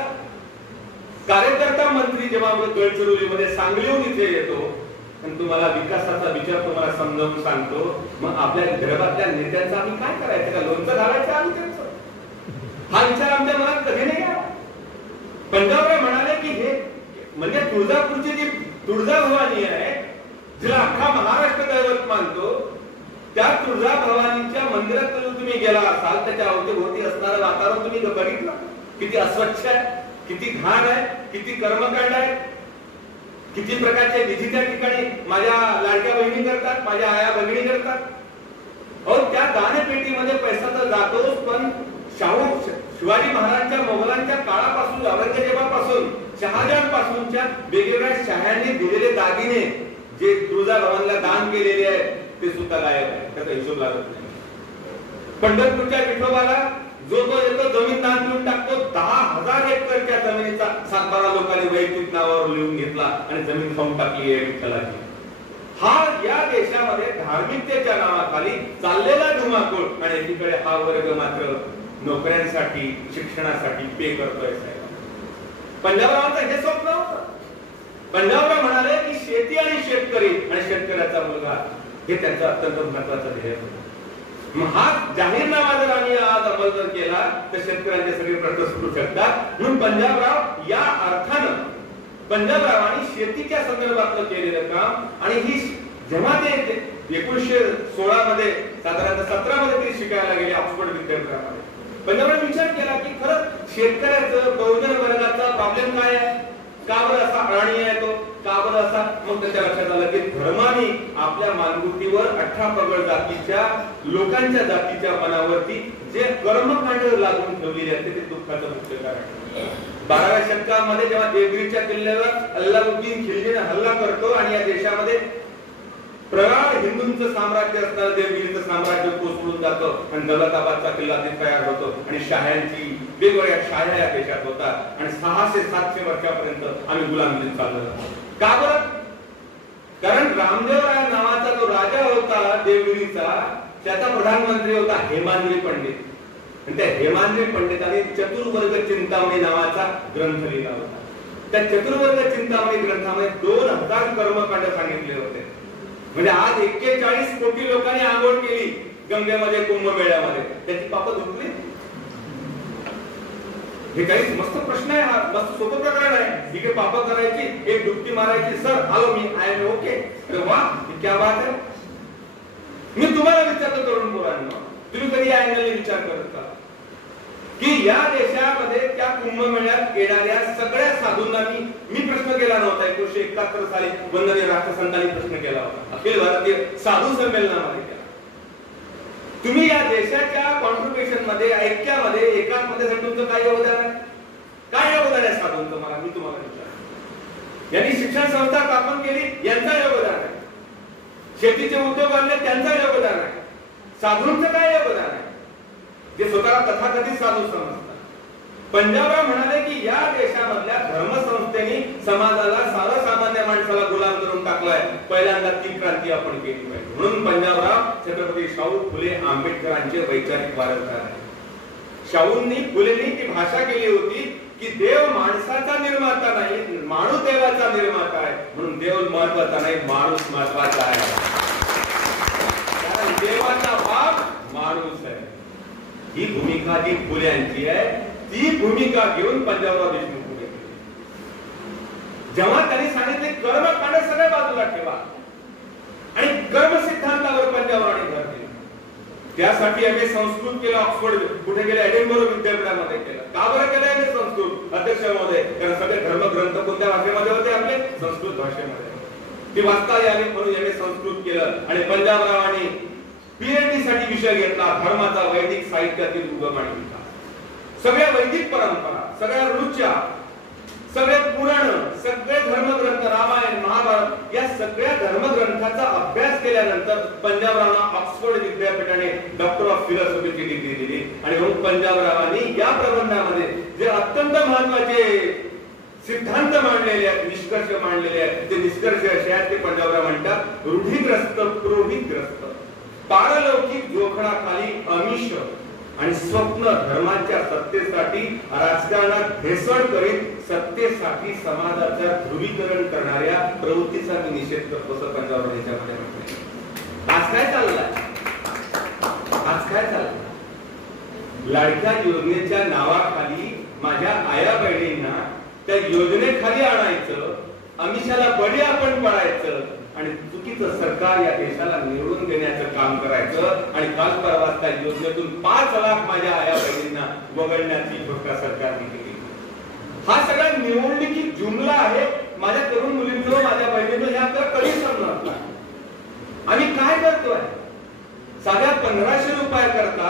कार्यकर्ता मंत्री जेव्हा गडचिरोलीमध्ये सांगलीहून इथे येतो आणि तुम्हाला विकासाचा विचार तुम्हाला समजावून सांगतो, मग आपल्या विदर्भातल्या नेत्यांचा आम्ही काय करायचं का लोणचं घालायचं आम्ही त्यांचं? हा विचार आमच्या मनात कधी नाही आला. पंजाबराव म्हणाले की हे म्हणजे तुळजापूरची जी तुळजाभवानी आहे जिला अख्खा महाराष्ट्र दैवत मानतो, त्या तुळजाभवानीच्या मंदिरात जर तुम्ही गेला असाल त्याच्या अवतीभोवती असणारं वातावरण तुम्ही बघितलं किती अस्वच्छ आहे, किती घाण आहे, किती कर्मकांड आहे, किती प्रकारचे विधी त्या ठिकाणी माझ्या लाडक्या बहिणी करतात, माझ्या आया भगिनी करतात. और त्या दानपेटीमध्ये पैसा तर जातोच, पण शिवाजी महाराजांच्या मोगलांच्या काळापासून, औरंगजेबापासून, शहाजहान पासूनच्या वेगवेगळ्या शहांनी दिलेले दागिने जे तुळजाभवानीला दान केलेले आहे ते सुद्धा गायब आहे, त्याचा हिशोब लागत नाही. पंढरपूरच्या विठोबाला जो तो येतो जमीन दान देऊन टाकतो. 10,000 एकरच्या जमिनीचा सातबारा लोकांनी वैयक्तिक नावावर लिहून घेतला आणि जमीन खाऊन टाकली आहे विठ्ठलाची. हा या देशामध्ये धार्मिकतेच्या नावाखाली चाललेला धुमाकूळ आणि एकीकडे हा वर्ग मात्र नोकऱ्यांसाठी, शिक्षणासाठी पे करतोय. पंजाबरावांचं हे स्वप्न होतं. पंजाबराव म्हणाले की शेती आणि शेतकरी आणि शेतकऱ्याचा मुलगा हे त्यांचं अत्यंत महत्वाचं ध्येय होतं. मग हा जाहीरनामा जर आम्ही आज अंमल जर केला तर शेतकऱ्यांचे सगळे प्रश्न सुटू शकतात. म्हणून पंजाबराव या अर्थानं पंजाबरावांनी शेतीच्या संदर्भातलं केलेलं काम आणि ही जेव्हा ते 1916 मध्ये साधारणतः 17 मध्ये ते शिकायला गेले ऑक्सफर्ड विद्यापीठामध्ये, पंजाबरावांनी विचार केला की खरंच शेतकऱ्याचं, बहुजन वर्गाचा प्रॉब्लेम काय आहे, का बरं असा अडाणी आहे तो, का बरं असा? मग त्याच्या लक्षात आलं की धर्माने आपल्या मानगुटीवर 18 पगड जातीच्या लोकांच्या जातीच्या मनावरती जे कर्मकांड लागून ठेवलेले असते ते दुःखाचं मुख्य कारण. 12व्या शतकामध्ये जेव्हा देवगिरीच्या किल्ल्यावर अल्लाउद्दीन खिलजीने हल्ला करतो आणि या देशामध्ये प्रगाढ हिंदूंचं साम्राज्य असणारं देवगिरीचं साम्राज्य कोसळून जातं आणि दौलताबादचा किल्ला तयार होतो आणि शाह्यांची वेगवेगळ्या शाह्या या देशात होतात आणि 600-700 वर्षापर्यंत आम्ही गुलामीत चाललो. का बरं? कारण रामदेवराय नावाचा जो राजा होता देवगिरीचा, त्याचा प्रधानमंत्री होता हेमाद्री पंडित. आणि त्या हेमाद्री पंडितांनी चतुर्वर्ग चिंतामणी नावाचा ग्रंथ लिहिला होता. त्या चतुर्वर्ग चिंतामणी ग्रंथामध्ये 2000 कर्मकांड सांगितले होते. म्हणजे आज 41 कोटी लोकांनी आंघोळ केली गंगेमध्ये कुंभमेळ्यामध्ये, त्याची पापं धुतली? हे काही मस्त प्रश्न आहे, हा मस्त सोपं प्रकरण आहे. ठीक आहे, पापं करायची, एक डुबकी मारायची, सर आलो मी, आय एम ओके. अरे वा, क्या बात आहे. मी तुम्हाला विचारतो तरुण पोरांनो, तुम्ही कधी या अँगलने विचार करत का की या देशामध्ये त्या कुंभमेळ्यात येणाऱ्या सगळ्या साधूंना मी प्रश्न केला नव्हता. 1971 साली वंदनीय राष्ट्रसंतांनी प्रश्न केला होता, अखिल भारतीय साधू संमेलनामध्ये केला. तुम्ही या देशाच्या कॉन्ट्रिब्युशन मध्ये, ऐक्यामध्ये, एकात्मतेमध्ये तुमचं काय योगदान आहे? काय योगदान आहे साधूंचं? मला मी तुम्हाला विचारतो. यांनी शिक्षण संस्था स्थापन केली, यांचा योगदान आहे. शेतीचे उद्योग आणले, त्यांचा योगदान आहे. साधूंचं काय योगदान आहे? जे स्वतःला तथाकथित साधू समजतात. पंजाबराव म्हणाले की या देशामधल्या धर्मसंस्थेने समाजाला, सर्वसामान्य माणसाला गुलाम करून टाकलाय. पहिल्यांदा ती क्रांती आपण केली पाहिजे. म्हणून पंजाबराव छत्रपती शाहू फुले आंबेडकरांचे वैचारिक वारसदार आहेत. शाहूंनी, फुलेंनी ती भाषा केली होती की देव माणसाचा निर्माता नाही, माणूस देवाचा निर्माता आहे. म्हणून देव महत्वाचा नाही, माणूस महत्वाचा आहे. कारण देवाचा बाप माणूस आहे. ही भूमिका जी फुल्यांची आहे, ती भूमिका घेऊन पंजाबराव देशमुख पुढे गेले. जेव्हा त्यांनी सांगितले कर्मकांड सगळ्या बाजूला ठेवा आणि कर्म सिद्धांतावर पंजाबरावांनी भर दिला. त्यासाठी आम्ही संस्कृत केलं. ऑक्सफोर्ड कुठे गेले? एडिनबरो विद्यापीठामध्ये केलं. का बरं केलं आम्ही संस्कृत? अध्यक्ष महोदय, कारण सगळे धर्मग्रंथ कोणत्या भाषेमध्ये होते? आपले संस्कृत भाषेमध्ये. ती वाचता यावी म्हणून आम्ही संस्कृत केलं. आणि पंजाबरावांनी पीएचडी साठी विषय घेतला, धर्माचा वैदिक साहित्यातील उगम आणि विकास. सगळ्या वैदिक परंपरा, सगळ्या ऋचा, सगळे पुराण, सगळे धर्मग्रंथ, रामायण, महाभारत, या सगळ्या धर्मग्रंथाचा अभ्यास केल्यानंतर पंजाबरावांना ऑक्सफोर्ड विद्यापीठाने डॉक्टर ऑफ फिलॉसॉफीची डिग्री दिली. आणि मग पंजाबरावांनी या प्रबंधामध्ये जे अत्यंत महत्वाचे सिद्धांत मांडलेले आहेत, निष्कर्ष मांडलेले आहेत, ते निष्कर्ष असे आहेत की पंजाबराव म्हणतात रूढीग्रस्त, पुरोहितग्रस्त, पारलौकिक जोखडाखाली अमिष आणि स्वप्न धर्माच्या सत्तेसाठी राजकारणात भेसळ करीत सत्तेसाठी समाजाचा ध्रुवीकरण करणाऱ्या प्रवृत्तीचा मी निषेध करतो असं पंजाबराव याच्यामध्ये म्हटलं. आज काय चाललंय? आज काय चाललंय? लाडक्या योजनेच्या नावाखाली माझ्या आया बहिणींना त्या योजनेखाली आणायचं, अमिषाला बळी आपण पडायचं आणि चुकीचं सरकार या देशाला निवडून देण्याचं काम करायचं. आणि काल परवा त्या योजनेतून 5 लाख माझ्या आया बहिणींना वगळण्याची घोषणा सरकारने केली. हा सगळा निवडणुकी जुमला आहे. माझ्या तरुण मुलींनो, माझ्या बहिणींनो, हे आपल्याला कधी समजणार नाही. आम्ही काय करतोय? साध्या 1500 रुपया करता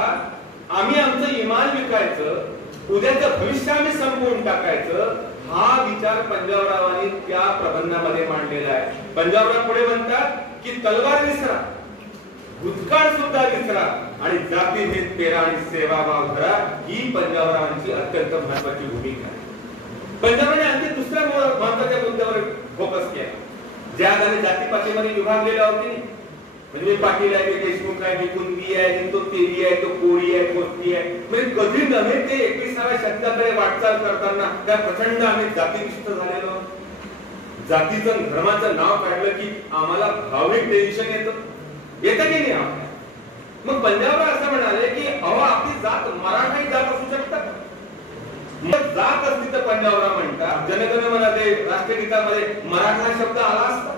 आम्ही आमचं इमान विकायचं, उद्याचं भविष्य आम्ही संपवून टाकायचं. हा विचार पंजाबरावांनी त्या प्रबंधामध्ये मांडलेला आहे. पंजाबराव पुढे म्हणतात की तलवार विसरा, भूतकाळ सुद्धा विसरा आणि जातीभेद पेरा आणि सेवाभाव धरा. ही पंजाबरावांची अत्यंत महत्वाची भूमिका आहे. पंजाबरावांनी आणखी दुसऱ्या महत्वाच्या मुद्द्यावर फोकस केला. ज्या आणि जातीपातीमध्ये विभागलेला होते, म्हणजे पाटील आहे, देशमुख आहे, मी कुणबी आहे, तो तेली आहे, तो कोळी आहे, कोस्ती आहे. म्हणजे कधी नव्हे ते 21व्या शतकाकडे वाटचाल करताना त्या प्रचंड आम्ही जातीनिष्ठ झालेलो. जातीचं, धर्माचं नाव काढलं की आम्हाला भावनिक टेन्शन येतं की नाही? मग पंजाबराव असं म्हणाले की अहो, आपली जात मराठी जात असू शकतात. मग जात असती तर पंजाबराव म्हणतात जनगण मन राष्ट्रगीतामध्ये मराठा शब्द आला असता.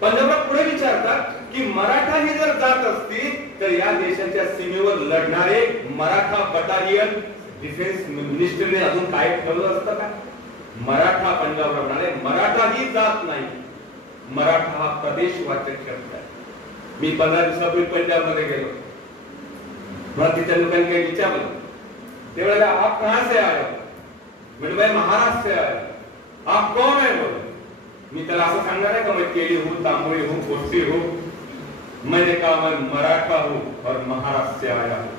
पंजाबराव पुढे विचारतात की मराठा ही जर जात असती तर या देशाच्या सीमेवर लढणारे मराठा बटालियन डिफेन्स मिनिस्टरने अजून काय ठेवलं असतं का? मराठा पंजाबराव म्हणाले मराठा ही जात नाही, मराठा हा प्रदेशवाचक शब्द आहे. मी 15 दिवसापूर्वी पंजाबमध्ये गेलो. मला तिथल्या लोकांनी काही विचारलं. ते म्हणाले आप कहां से आए हो? म्हणजे भाई महाराष्ट्र से आए. आप कौन है बोले. मी त्याला असं सांगणार आहे का मैं केली हूं, तांबोळी हूं, कोष्टी हूं. मैंने कहा मैं मराठा हूं और महाराष्ट्र से आया हूं.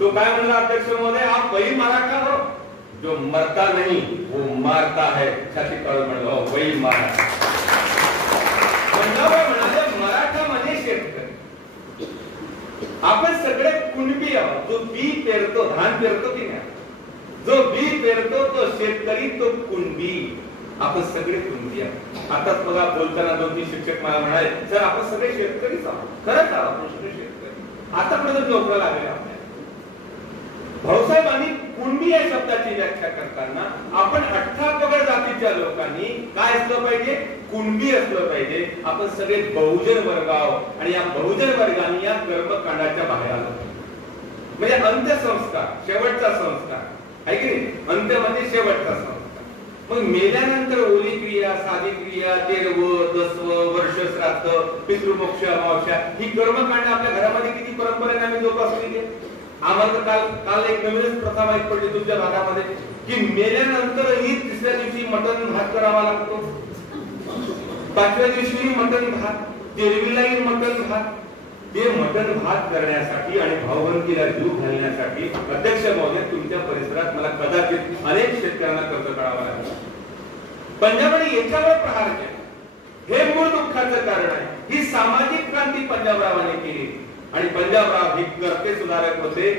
तो काय म्हणला अध्यक्ष महोदय, आप वही मराठा हो जो मरता नहीं वो मारता है. छाती काढून म्हणलं वही मराठा. पंजाबराव म्हणाले मराठा म्हणजे शेतकरी. आपण सगळे कुणबी आहोत. जो बी पेरतो, धान पेरतो की नाही, जो बी पेरतो तो शेतकरी, तो कुणबी. आपण सगळे कुणबी आहोत. आताच बघा बोलताना 2-3 शिक्षक मला म्हणाले सर आपण सगळे शेतकरीच आहोत. खरंच आहोत आपण सगळे शेतकरी. आतापर्यंत नोकऱ्या लागल्या आपल्या. भाऊसाहेबांनी कुणबी या शब्दाची व्याख्या करताना आपण 18 पगड जातीच्या लोकांनी काय असलं पाहिजे, कुणबी असलं पाहिजे. आपण सगळे बहुजन वर्ग आहोत आणि या बहुजन वर्गाने या कर्मकांडाच्या बाहेर आलो. म्हणजे अंत्यसंस्कार शेवटचा संस्कार आहे की नाही, अंत्य म्हणजे शेवटचा संस्कार. मग मेल्यानंतर ओली क्रिया, साधी क्रिया, तेरवं, दसवं, वर्ष श्राद्ध, पितृमोक्ष, अमावस्या ही कर्मकांड आपल्या घरामध्ये किती परंपरेने आम्ही जोपासली आहे. आम्हाला काल एक नवीनच प्रथा माहित पडली तुमच्या भागामध्ये की मेल्यानंतरही तिसऱ्या दिवशी मटण भात करावा लागतो, 5व्या दिवशी मटण भात, 13वीलाही मटण भात. ते मटण भात करण्यासाठी आणि भावबंदीला जीव घालण्यासाठी अध्यक्ष महोदय तुमच्या परिसरात मला कदाचित अनेक शेतकऱ्यांना कर्ज काढावं लागलं. पंजाबने याच्यावर प्रहार केला. हे मूळ दुःखाचं कारण आहे. ही सामाजिक क्रांती पंजाबरावांनी केली आणि पंजाबराव हे कर्ते सुधारक होते,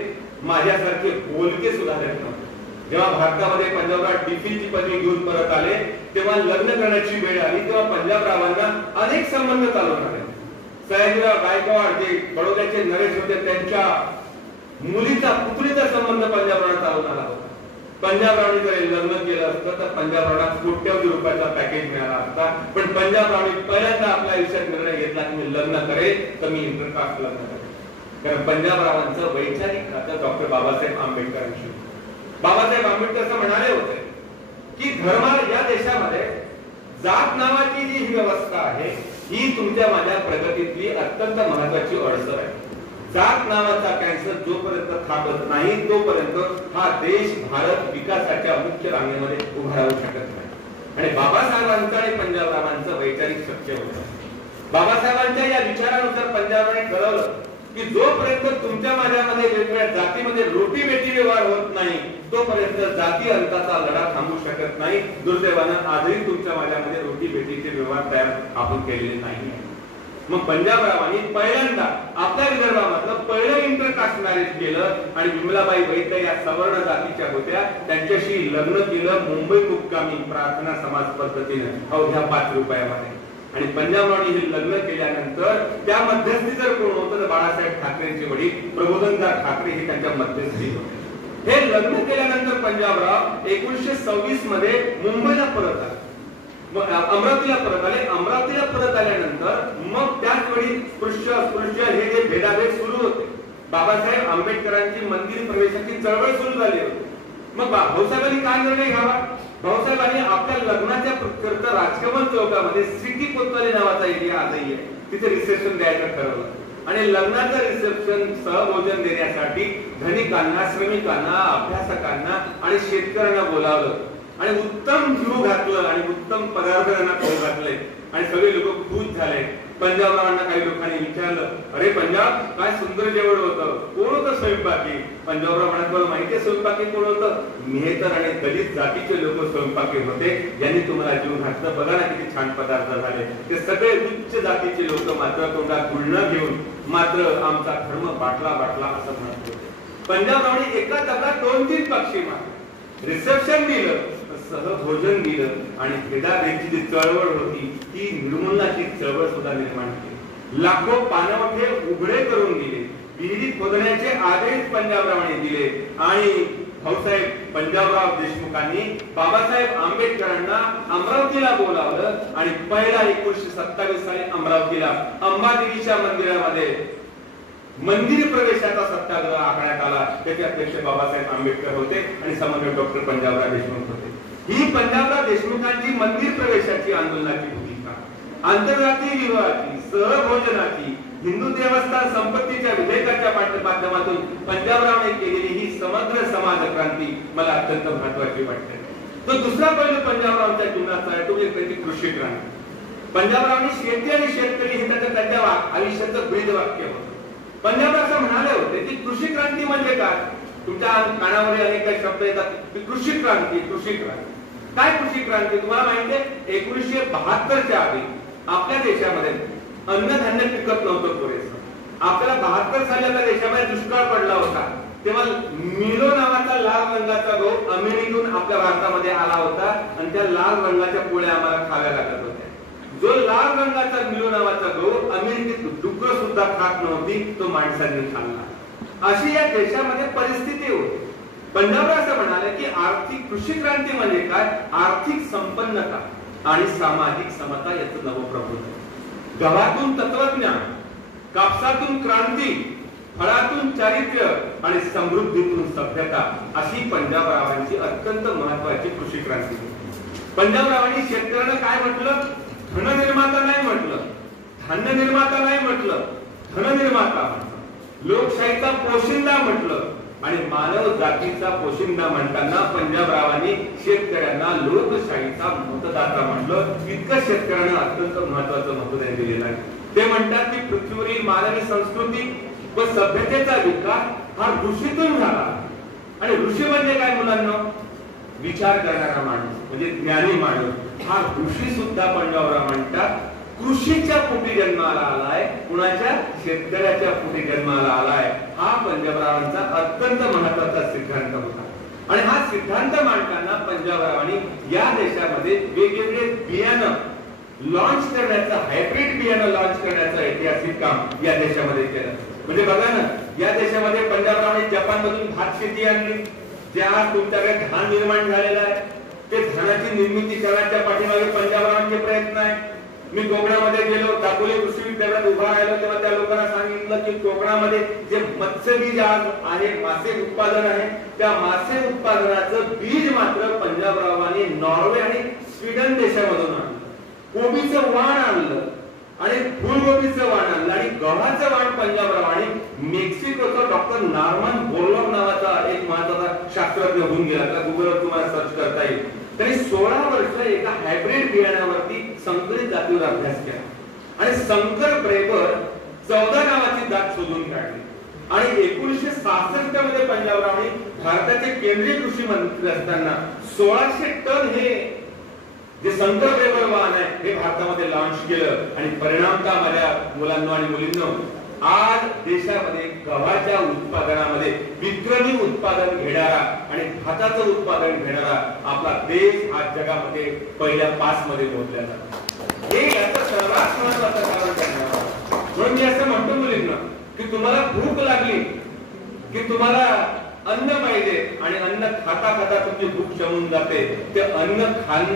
माझ्यासारखे बोलके सुधारक नव्हते. जेव्हा भारतामध्ये पंजाबराव डीफीची पदवी घेऊन परत आले तेव्हा लग्न करण्याची वेळ आली. तेव्हा पंजाबरावांना अनेक संबंध चालवून आले. सयाजीराव गायकवाड जे बडोद्याचे नरेश होते त्यांच्या मुलीचा पुतणीचा संबंध पंजाबरावांना चालवून आला होता. पंजाबरावांनी जर लग्न केलं असतं तर पंजाबरावांना कोट्यवधी रुपयाचा पॅकेज मिळाला असता. पण पंजाबरावांनी पहिल्यांदा आपल्या आयुष्यात निर्णय घेतला की मी लग्न करेन तर मी इंटरकास्ट लग्न करेन. कारण पंजाबरावांचं वैचारिक नातं डॉक्टर बाबासाहेब आंबेडकरांशी. बाबासाहेब आंबेडकर असं म्हणाले होते की धर्म या देशामध्ये जात नावाची जी व्यवस्था आहे ही तुमच्या माझ्या प्रगतीतली अत्यंत महत्वाची अडचण आहे. जात नावाचा कॅन्सर जोपर्यंत थांबत नाही तोपर्यंत हा देश भारत विकासाच्या मुख्य रांगेमध्ये उभा राहू शकत नाही. आणि बाबासाहेबांचं आणि पंजाबरावांचं वैचारिक सत्य होतं. बाबासाहेबांच्या या विचारानुसार पंजाबरावांनी ठरवलं की जोपर्यंत तुमच्या माझ्यामध्ये वेगवेगळ्या जातीमध्ये रोटी बेटी व्यवहार होत नाही तोपर्यंत जाती अंताचा लढा थांबू शकत नाही. दुर्दैवानं आजही तुमच्या माझ्यामध्ये रोटी बेटीचे व्यवहार तयार आपण केलेले नाही. मग पंजाबरावांनी पहिल्यांदा आपल्या विदर्भामधलं पहिलं इंटरकास्ट मॅरेज केलं आणि विमलाबाई वैद्य या सवर्ण जातीच्या होत्या त्यांच्याशी लग्न केलं मुंबई मुक्कामी प्रार्थना समाज पद्धतीने अवघ्या 5 रुपयामध्ये. आणि पंजाबरावांनी हे लग्न केल्यानंतर त्या मध्यस्थी जर कोण होतं तर बाळासाहेब ठाकरेंचे वडील प्रबोधनदार ठाकरे हे त्यांच्या मध्यस्थी होते. हे लग्न केल्यानंतर पंजाबराव 1926 मध्ये मुंबईला परत आले, अमरावतीला परत आले. अमरावतीला परत आल्यानंतर मग त्याच वेळी स्पृश्य हे जे भेदाभेद सुरू होते. बाबासाहेब आंबेडकरांची मंदिर प्रवेशाची चळवळ सुरू झाली होती. मग भाऊसाहेबांनी काय निर्णय घ्यावा. भाऊसाहेबांनी आपल्या लग्नाच्या प्रत्यर्थ राजकमल चौकामध्ये सिटी कोतवाली नावाचा एरिया आजही आहे तिथे रिसेप्शन द्यायचं ठरवलं. आणि लग्नाचं रिसेप्शन सहभोजन देण्यासाठी धनिकांना, श्रमिकांना, अभ्यासकांना आणि शेतकऱ्यांना बोलावलं आणि उत्तम जीव घातलं आणि उत्तम पदार्थ त्यांना खाऊ घातले आणि सगळे लोक खुश झाले. पंजाबरावांना काही लोकांनी विचारलं, अरे पंजाब काय सुंदर जेवण होतं, कोण होतं स्वयंपाकी. पंजाबराव म्हणत मला माहितीये स्वयंपाकी कोण होतं, मेहतर आणि दलित जातीचे लोक स्वयंपाकी होते ज्यांनी तुम्हाला जीव घातलं. बघा ना किती छान पदार्थ झाले. ते सगळे उच्च जातीचे लोक मात्र तोंडात गुळणं घेऊन मात्र आमचा धर्म बाटला असं म्हणत होते. पंजाबरावांनी एका डब्यात 2-3 पक्षी मारले, रिसेप्शन दिलं, सहभोजन दिलं आणि भेदाभेदची जी चळवळ होती ती निर्मूलनाची चळवळ सुद्धा निर्माण केली. लाखो पाणवठे उघडे करून दिले, विहिरी खोदण्याचे आदेश पंजाबरावांनी दिले आणि भाऊसाहेब पंजाबराव देशमुखांनी बाबासाहेब आंबेडकरांना अमरावतीला बोलावलं आणि पहिला 1927 साली अमरावतीला अंबादेवीच्या मंदिरामध्ये मंदिर प्रवेशाचा सत्याग्रह आखण्यात आला. त्याचे अध्यक्ष बाबासाहेब आंबेडकर होते आणि समन्वयक डॉक्टर पंजाबराव देशमुख होते. ही पंजाबराव देशमुखांची मंदिर प्रवेशाची आंदोलनाची भूमिका, आंतरराष्ट्रीय विवाहाची, सहभोजनाची, हिंदू देवस्थान संपत्तीच्या विधेयकाच्या माध्यमातून पंजाबरावने केलेली ही समग्र समाज क्रांती मला अत्यंत महत्वाची वाटते. तो दुसरा पैलू पंजाबरावांच्या जीवनाचा आहे तो म्हणजे त्याची कृषी क्रांती. पंजाबरावांनी शेती आणि शेतकरी हे त्यांच्या आयुष्याचं ब्रीद वाक्य होतं. पंजाबराव असं म्हणाले होते की कृषी क्रांती म्हणजे काय? तुमच्या कानामध्ये अनेक काही शब्द येतात, कृषी क्रांती, कृषी क्रांती. काय कृषी क्रांती? तुम्हाला माहिती आहे 1972च्या आधी आपल्या देशामध्ये अन्नधान्य पिकत नव्हतं पुरेसं. आपल्याला 72 साली आपल्या देशामध्ये दुष्काळ पडला होता. तेव्हा मिलो नावाचा लाल रंगाचा गहू अमेरिकेतून आपल्या भारतामध्ये आला होता आणि त्या लाल रंगाच्या पोळ्या आम्हाला खाव्या लागत होत्या. जो लाल रंगाचा मिलो नावाचा गहू अमेरिकेत डुकर सुद्धा खात नव्हती, तो माणसांनी खाल्ला. अशी या देशामध्ये परिस्थिती होती. पंजाबराव असं म्हणाले की आर्थिक कृषी क्रांती म्हणजे काय? आर्थिक संपन्नता आणि सामाजिक समता याचं नवप्रबोधन. गव्हातून तत्वज्ञान, कापसातून क्रांती, फळातून चारित्र्य आणि समृद्धीतून सभ्यता अशी पंजाबरावांची अत्यंत महत्वाची कृषी क्रांती. पंजाबरावांनी शेतकऱ्यांना काय म्हटलं? धननिर्माता नाही म्हटलं, धान्य निर्माता नाही म्हटलं, धननिर्माता म्हटलं. लोकशाहीचा पोशिंदा म्हटलं आणि मानव जातीचा पोशिंदा म्हणताना पंजाबरावांनी शेतकऱ्यांना लोकशाहीचा मतदाता म्हटलं. इतकं शेतकऱ्यांना अत्यंत महत्वाचं महत्व त्यांनी दिलेलं आहे. ते म्हणतात की पृथ्वीवरील मानवी संस्कृती व सभ्यतेचा विकास हा ऋषीतून झाला. आणि ऋषी म्हणजे काय मुलांना? विचार करणारा माणूस म्हणजे ज्ञानी माणूस. हा ऋषी सुद्धा पंजाबराव म्हणतात कृषीच्या पोटी जन्माला आलाय. कुणाच्या? शेतकऱ्याच्या पोटी जन्माला आलाय. हा पंजाबरावांचा अत्यंत महत्वाचा सिद्धांत होता. आणि हा सिद्धांत मांडताना पंजाबरावांनी या देशामध्ये वेगवेगळे बियाणं लॉन्च करण्याचं, हायब्रिड बियाणं लॉन्च करण्याचं ऐतिहासिक काम या देशामध्ये केलं. म्हणजे बघा ना, या देशामध्ये पंजाबरावांनी जपानमधून भात शेती आणली. ज्या तुमच्याकडे धान निर्माण झालेलं आहे ते धानाची निर्मिती करण्याच्या पाठीमागे पंजाबरावांचे प्रयत्न आहे. मी कोकणामध्ये गेलो, दापोली कृषी विद्यापीठात उभा राहिलो तेव्हा त्या लोकांना सांगितलं की कोकणामध्ये जे मत्स्यबीज आज आहे, मासे उत्पादन आहे, त्या मासे उत्पादनाचं बीज मात्र पंजाबरावांनी नॉर्वे आणि स्वीडन देशामधून आणलं. कोबीचं वाण आणलं आणि फुलगोबीचं वाण आणलं आणि गव्हाचं वाण पंजाबरावांनी मेक्सिकोचा डॉक्टर नॉर्मन बोरलॉग नावाचा एक महत्वाचा शास्त्रज्ञ होऊन गेला. त्याला गुगलवर तुम्हाला सर्च करता येईल. त्यांनी 16 वर्ष एका हायब्रिड बियाण्यावरती संकरित जातीवर अभ्यास केला आणि संकर ब्रेबर 14 नावाची जात शोधून काढली. आणि 1966 मध्ये पंजाबरावांनी भारताचे केंद्रीय कृषी मंत्री असताना 1600 टन हे जे संकर ब्रेबर वाहन आहे हे भारतामध्ये लॉन्च केलं. आणि परिणामतः माझ्या मुलांना आणि मुलींना आज देशामध्ये गव्हाच्या उत्पादनामध्ये विक्रमी उत्पादन घेणारा आणि भाताचं उत्पादन घेणारा आपला देश आज जगामध्ये पहिल्या 5 मध्ये मोडला जातो. हे याचं सर्वात महत्त्वाचं कारण करणार. म्हणून मी असं म्हणतो मुलींना की तुम्हाला भूक लागली की तुम्हाला अन्न पाहिजे आणि अन्न खाता खाता तुमची भूक शमून जाते. ते अन्न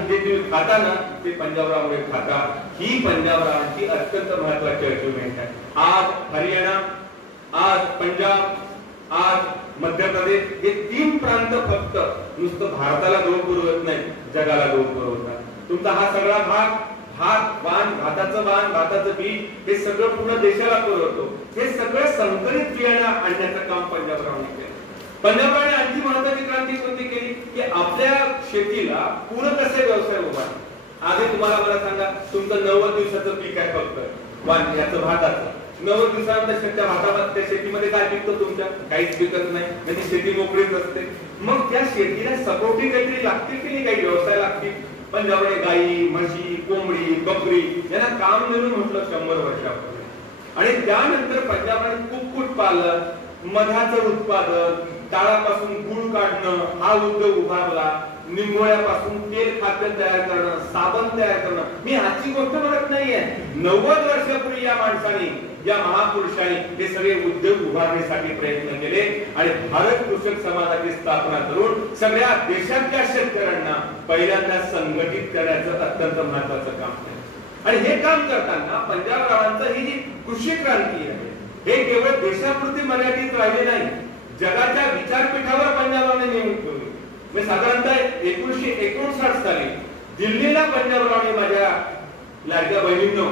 जे तुम्ही खाता ना ते पंजाबरावमुळे खाता. ही पंजाबरावांची अत्यंत महत्वाची अचीवमेंट आहे. आज हरियाणा, आज पंजाब, आज मध्य प्रदेश हे 3 प्रांत फक्त नुसतं भारताला गहू पुरवत नाही, जगाला गहू पुरवतात. तुमचा हा सगळा भाग भात, वाण, भाताचं वाण, भाताचं बीज हे सगळं पूर्ण देशाला पुरवतो. हे सगळं संकरित बियाणं आणण्याचं काम पंजाबरावांनी केलं. पंजाबरावांनी आणखी महत्वाची क्रांती कोणती केली की आपल्या शेतीला पूरक असे व्यवसाय उभारले. आधी तुम्हाला मला सांगा, तुमचं 90 दिवसाचं पीक आहे फक्त वाण याचं, भाताचं. 90 दिवसानंतर त्या भातामध्ये त्या शेतीमध्ये काय पिकतं? तुमच्या काहीच पिकत नाही. त्याची शेती मोकळीच असते. मग त्या शेतीला सपोर्टिंग काहीतरी लागते की नाही, काही व्यवसाय लागतील. पंजाबरावांनी गाई, म्हशी, कोंबडी, बकरी यांना काम मिळून म्हटलं 100 वर्षापूर्वी. आणि त्यानंतर पंजाबरावांनी कुक्कुटपालन, मधाचं उत्पादन, ताळापासून गुळ काढणं हा उद्योग उभारला. निंबोळ्यापासून तेल खाद्य तयार करणं, साबण तयार करणं. मी आजची गोष्ट म्हणत नाहीये. 90 वर्षापूर्वी या माणसाने, या महापुरुषांनी हे सगळे उद्योग उभारण्यासाठी प्रयत्न केले आणि भारत कृषक समाजाची स्थापना करून सगळ्या देशातल्या शेतकऱ्यांना पहिल्यांदा संघटित करण्याचं अत्यंत महत्वाचं काम केलं. आणि हे काम करताना पंजाबरावांचं ही जी कृषी क्रांती आहे हे केवळ देशापुरती मर्यादित राहिले नाही, जगाच्या विचारपीठावर पंजाबरावांनी नेमून ठेवली. म्हणजे साधारणतः 1959 साली दिल्लीला पंजाबरावांनी, माझ्या लाडक्या बहिणींनो,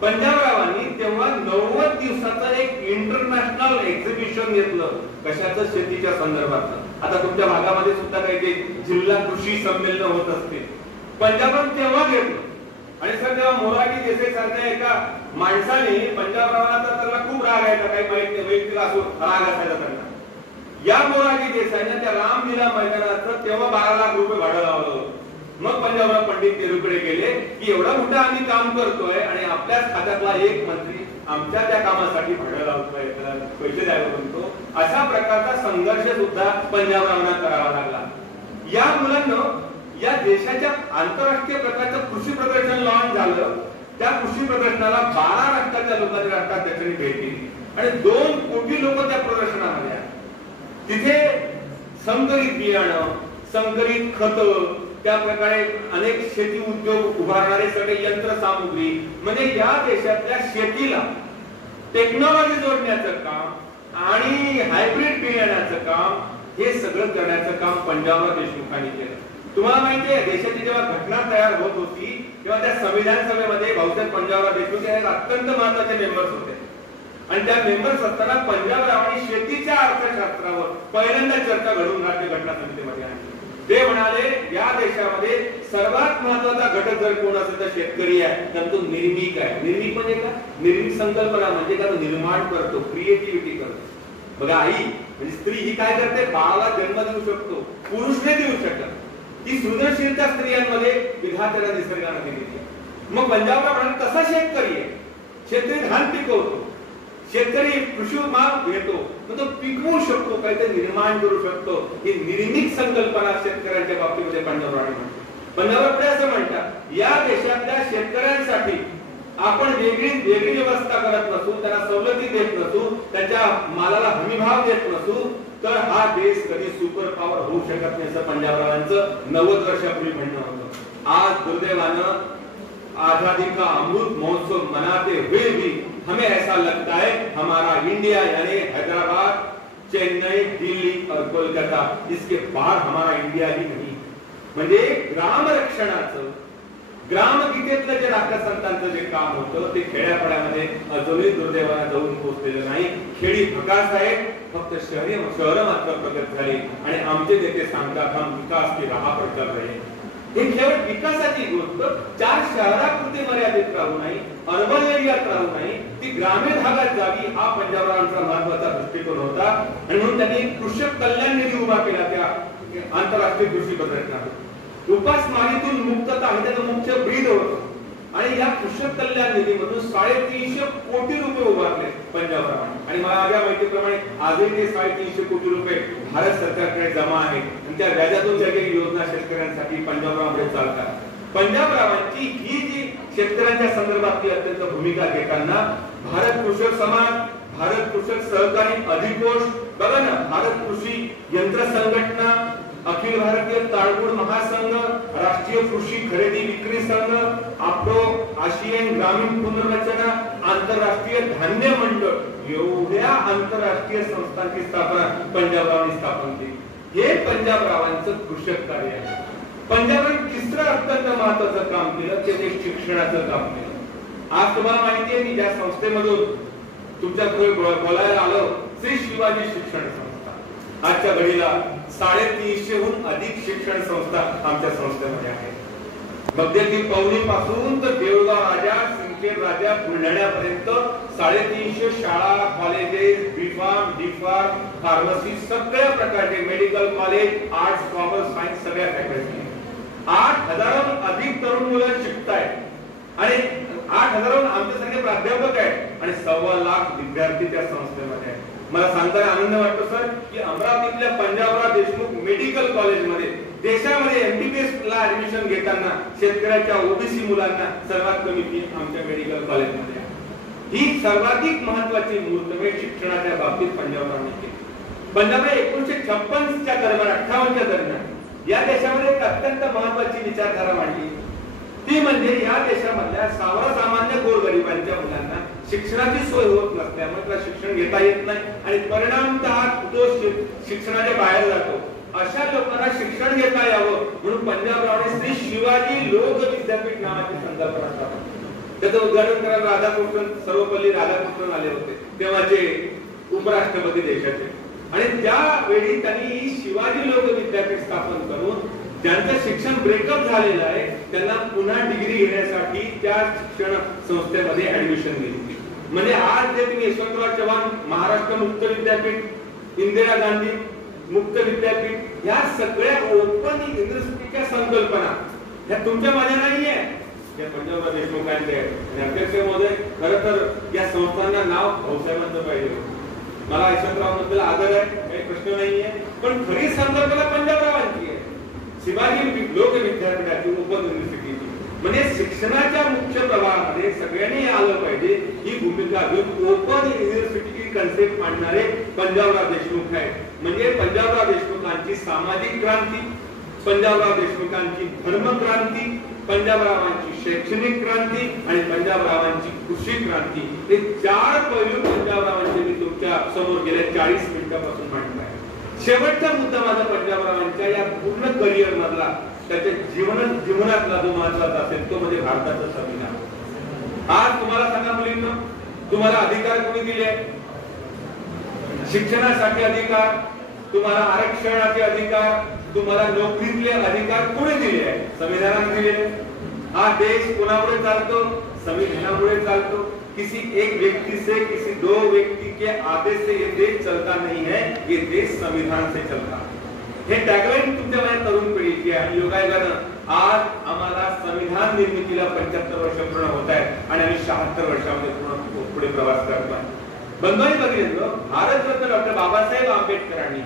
पंजाबरावांनी तेव्हा 90 दिवसाचं एक इंटरनॅशनल एक्झिबिशन घेतलं. कशाचं? शेतीच्या संदर्भात. आता तुमच्या भागामध्ये सुद्धा काही ते जिल्हा कृषी संमेलन होत असते. पंजाबरावांनी तेव्हा घेतलं. आणि सर तेव्हा मोरारजी देसाई सारख्या एका माणसाने पंजाबरावांना, तर त्याला खूप राग यायचा, काही वैयक्तिक असो राग असायचा त्यांना. या मोरारजी देसाईने त्या रामलीला मैदानाचं तेव्हा 12 लाख रुपये भाडं लावलं. मग पंजाबराव पंडित नेहरूकडे गेले की एवढा मोठा आम्ही काम करतोय आणि आपल्याच खात्यातला एक मंत्री आमच्या त्या कामासाठी भाडं लावतोय, त्याला पैसे द्यायला म्हणतो. अशा प्रकारचा संघर्ष सुद्धा पंजाबरावांना करावा लागला. या मुलांना या देशाच्या आंतरराष्ट्रीय प्रकारचं कृषी प्रदर्शन लॉन्च झालं. त्या कृषी प्रदर्शनाला 12 राष्ट्राच्या लोकांनी राष्ट्राध्यक्षांनी भेट दिली आणि 2 कोटी लोक त्या प्रदर्शनामध्ये आले. तिथे संकरित बियाणं, संकरित खतं, त्या प्रकारे अनेक शेती उद्योग उभारणारे सगळे यंत्रसामुग्री, म्हणजे या देशातल्या शेतीला टेक्नॉलॉजी जोडण्याचं काम आणि हायब्रिड बियाण्याचं काम, हे सगळं करण्याचं काम पंजाबराव देशमुखांनी केलं. तुम्हाला माहिती आहे, देशाची जेव्हा घटना तयार होत होती तेव्हा त्या संविधान सभेमध्ये भाऊसाहेब पंजाबराव देशमुख हे अत्यंत महत्त्वाचे मेंबर्स होते. आणि त्या मेंबर्स असताना पंजाबरावांनी शेतीच्या अर्थशास्त्रावर पहिल्यांदा चर्चा घडवून राज्य घटना समितीमध्ये आणली. ते म्हणाले, या देशामध्ये सर्वात महत्त्वाचा घटक जर कोण असेल तर शेतकरी आहे, तर तो निर्मिक आहे. निर्मिक म्हणजे का? निर्मिक संकल्पना म्हणजे का? तो निर्माण करतो, क्रिएटिव्हिटी करतो. बघा, आई म्हणजे स्त्री ही काय करते? बाळाला जन्म देऊ शकतो, पुरुष नाही देऊ शकत. ती सृजनशीलता स्त्रियांमध्ये विधात्याला निसर्गाने दिलेली आहे. मग पंजाबराव म्हणाले, तसा शेतकरी आहे. शेतकरी धान पिकवतो, शेतकरी कृषी माल घेतो, तो पिकवू शकतो, काहीतरी निर्माण करू शकतो. ही निर्मिक संकल्पना शेतकऱ्यांच्या बाबतीमध्ये पंजाबरावांनी म्हणतो. पंजाबराव असं म्हणतात, या देशातल्या शेतकऱ्यांसाठी आपण वेगळी व्यवस्था करत नसू, त्यांना सवलती देत नसू, त्यांच्या मालाला हमीभाव देत नसू, तर हा देश कधी सुपर पॉवर होऊ शकत नाही, असं पंजाबरावांचं 90 वर्षापूर्वी म्हणणं होतं. आज दुर्दैवानं आजादी का अमृत महोत्सव मनाते हुए भी हमें ऐसा लगता है हमारा इंडिया यानी हैदराबाद, चेन्नई, दिल्ली और कोलकाता, इसके बाहर हमारा इंडिया ही नहीं. म्हणजे ग्राम रक्षणाचं, ग्रामगीतेतलं जे राष्ट्रसंतांचं जे काम होतं ते खेड्यापाड्यामध्ये अजूनही दुर्दैवाने जाऊन पोहोचलेलं नाही. खेडी भकास आहे, फक्त शहर मात्र प्रगत झाली. आणि आमचे नेते सांगतात, हम विकास की राह पर चल रहे हैं. हे केवळ विकासाची गोष्ट 4 शहरापुरती मर्यादित राहू नाही, अर्बन एरियात राहू नाही, ती ग्रामीण भागात जावी, हा पंजाबरावांचा महत्त्वाचा दृष्टिकोन होता. आणि म्हणून त्यांनी कृषक कल्याण निधी उभा केला त्या आंतरराष्ट्रीय कृषी प्रदर्शनात. उपासमारीतून मुक्तता हे त्याचं मुख्य ब्रीद होतं. आणि या कृषक कल्याण निधीमधून 350 कोटी रुपये उभारले पंजाबरावांनी. आणि माझ्या माहितीप्रमाणे आजही ते 350 कोटी रुपये भारत सरकारकडे जमा आहेत. आणि त्या व्याजातून ज्या काही योजना शेतकऱ्यांसाठी पंजाबरावांकडे चालतात. पंजाबरावांची ही जी शेतकऱ्यांच्या संदर्भातली अत्यंत भूमिका घेताना भारत कृषक समाज, भारत कृषक सहकारी अधिकोष, बघा ना, भारत कृषी यंत्र संघटना, अखिल भारतीय ताळगुळ महासंघ, राष्ट्रीय कृषी खरेदी विक्री संघ, आफ्रो आशियन ग्रामीण पुनर्रचना, आंतरराष्ट्रीय धान्य मंडळ, एवढ्या आंतरराष्ट्रीय संस्थांची स्थापना पंजाबरावांनी स्थापन केली. हे पंजाबरावांचं कृषक कार्य आहे. पंजाबरावांनी तिसरं अत्यंत महत्त्वाचं काम केलं ते शिक्षणाचं काम केलं. आज तुम्हाला माहिती आहे, मी ज्या संस्थेमधून तुमच्याकडे बोलायला आलो, श्री शिवाजी शिक्षण संस्था. आजच्या घडीला 350हून अधिक शिक्षण संस्था आमच्या संस्थेमध्ये आहेत. मध्यतील पवनी पासून तर देऊळगाव राजा, सिंदखेड राजा, बुलढाण्यापर्यंत 350 शाळा, कॉलेजेस, बीफार्म, डीफार्म, फार्मसी, सगळ्या प्रकारचे medical college, arts, commerce, science, सगळ्या फॅकल्टी. 8000हून अधिक तरुण मुलं शिकतायत आणि 8000हून आमच्यासारखे प्राध्यापक आहेत आणि 1.25 लाख विद्यार्थी त्या संस्थेमध्ये आहेत. मला सांगताना आनंद वाटतो सर की अमरावतीतल्या पंजाबराव देशमुख मेडिकल कॉलेजमध्ये देशामध्ये एमबीबीएस ला ऍडमिशन घेताना शेतकऱ्याच्या ओबीसी मुलांना सर्वात कमी फी आमच्या मेडिकल कॉलेजमध्ये आहे. ही सर्वाधिक महत्त्वाची मुहूर्तमेढ शिक्षणाच्या बाबतीत पंजाबरावांनी केली. पंजाबराव 1956च्या दरम्यान 58च्या दरम्यान या देशामध्ये एक अत्यंत महत्त्वाची विचारधारा मांडली. ती म्हणजे या देशामधल्या सर्वसामान्य गोरगरिबांच्या मुलांना शिक्षणाची सोय होत नसल्यामुळे त्याला शिक्षण घेता येत नाही आणि परिणामतः तो शिक्षणाच्या बाहेर जातो. अशा लोकांना शिक्षण घेता यावं म्हणून पंजाबरावांनी श्री शिवाजी लोक विद्यापीठ नावाची संकल्पना स्थापन. त्याचं उद्घाटन करायला राधाकृष्णन सर्वपल्ली राधाकृष्णन आले होते, तेव्हाचे उपराष्ट्रपती देशाचे. आणि त्यावेळी त्यांनी शिवाजी लोक विद्यापीठ स्थापन करून ज्यांचं शिक्षण ब्रेकअप झालेलं आहे त्यांना पुन्हा डिग्री घेण्यासाठी त्या शिक्षण संस्थेमध्ये ऍडमिशन दिली. म्हणजे आज जे तुम्ही यशवंतराव चव्हाण महाराष्ट्र मुक्त विद्यापीठ, इंदिरा गांधी मुक्त विद्यापीठ, या सगळ्या ओपन युनिव्हर्सिटीच्या संकल्पना ह्या तुमच्या माझ्या नाहीये, त्या पंजाबराव देशमुखांचे आहेत. अध्यक्ष महोदय, खरं तर या संस्थांना नाव भाऊसाहेबांचं पाहिजे. मला यशवंतराव बद्दल आदर आहे, काही प्रश्न नाहीये, पण खरी संकल्पना पंजाबरावांची आहे, शिवाजी लोक विद्यापीठाची ओपन युनिव्हर्सिटीची. म्हणजे शिक्षणाच्या मुख्य प्रवाहामध्ये सगळ्यांनी आलं पाहिजे ही भूमिका घेऊन ओपन युनिव्हर्सिटीची कन्सेप्ट मांडणारे पंजाबराव देशमुख आहेत. म्हणजे पंजाबराव देशमुखांची सामाजिक क्रांती, पंजाबराव देशमुखांची धर्मक्रांती, पंजाबरावांची शैक्षणिक क्रांती आणि पंजाबरावांची कृषी क्रांती, हे चार पैलू पंजाबरावांचे मी तुमच्या समोर गेल्या 40 मिनिटांपासून मांडत आहे. शेवटचा मुद्दा माझा पंजाबरावांच्या या पूर्ण करिअर मधला, त्याच्या जीवनातला जो महत्वाचा असेल तो म्हणजे भारताचं संविधान. आज तुम्हाला सांगा मुलींना, तुम्हाला अधिकार कोणी दिले? शिक्षणासाठी अधिकार, तुम्हाला आरक्षणाचे अधिकार, तुम्हाला नोकरीतले अधिकार कोणी दिले आहे? संविधानाने दिले. हा देश कोणामुळे चालतो? संविधानामुळे चालतो. किसी एक व्यक्ति से, किसी दो व्यक्ति के आदेश से ये देश चलता नहीं है, ये देश संविधान से चलता है. हे टॅगलाईन तुमच्या माझ्या तरुण पिढीची आहे. योगायोगानं आज आम्हाला संविधान निर्मितीला 75 वर्ष पूर्ण होत आहेत आणि आम्ही 76 वर्षामध्ये पुढे प्रवास करतोय. बंधूंनी बघितलं, भारतरत्न डॉक्टर बाबासाहेब आंबेडकरांनी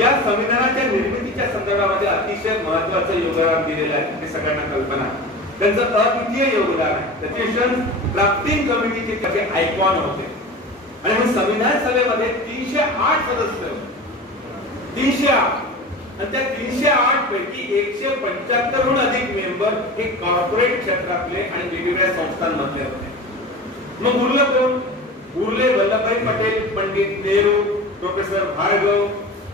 या संविधानाच्या निर्मितीच्या संदर्भामध्ये अतिशय महत्त्वाचं योगदान दिलेलं आहे, हे सगळ्यांना कल्पना आहे. त्यांचं अद्वितीय योगदान आहे. त्याचे ड्राफ्टिंग कमिटीचे त्याचे आयकॉन होते. आणि म्हणून संविधान सभेमध्ये 308 सदस्य, 308, आणि त्या 308 पैकी 175 हून अधिक मेंबर हे कॉर्पोरेट क्षेत्रातले आणि वेगवेगळ्या संस्थांमधले होते. मग उरलं कोण? उरले वल्लभभाई पटेल, पंडित नेहरू, प्रोफेसर भार्गव,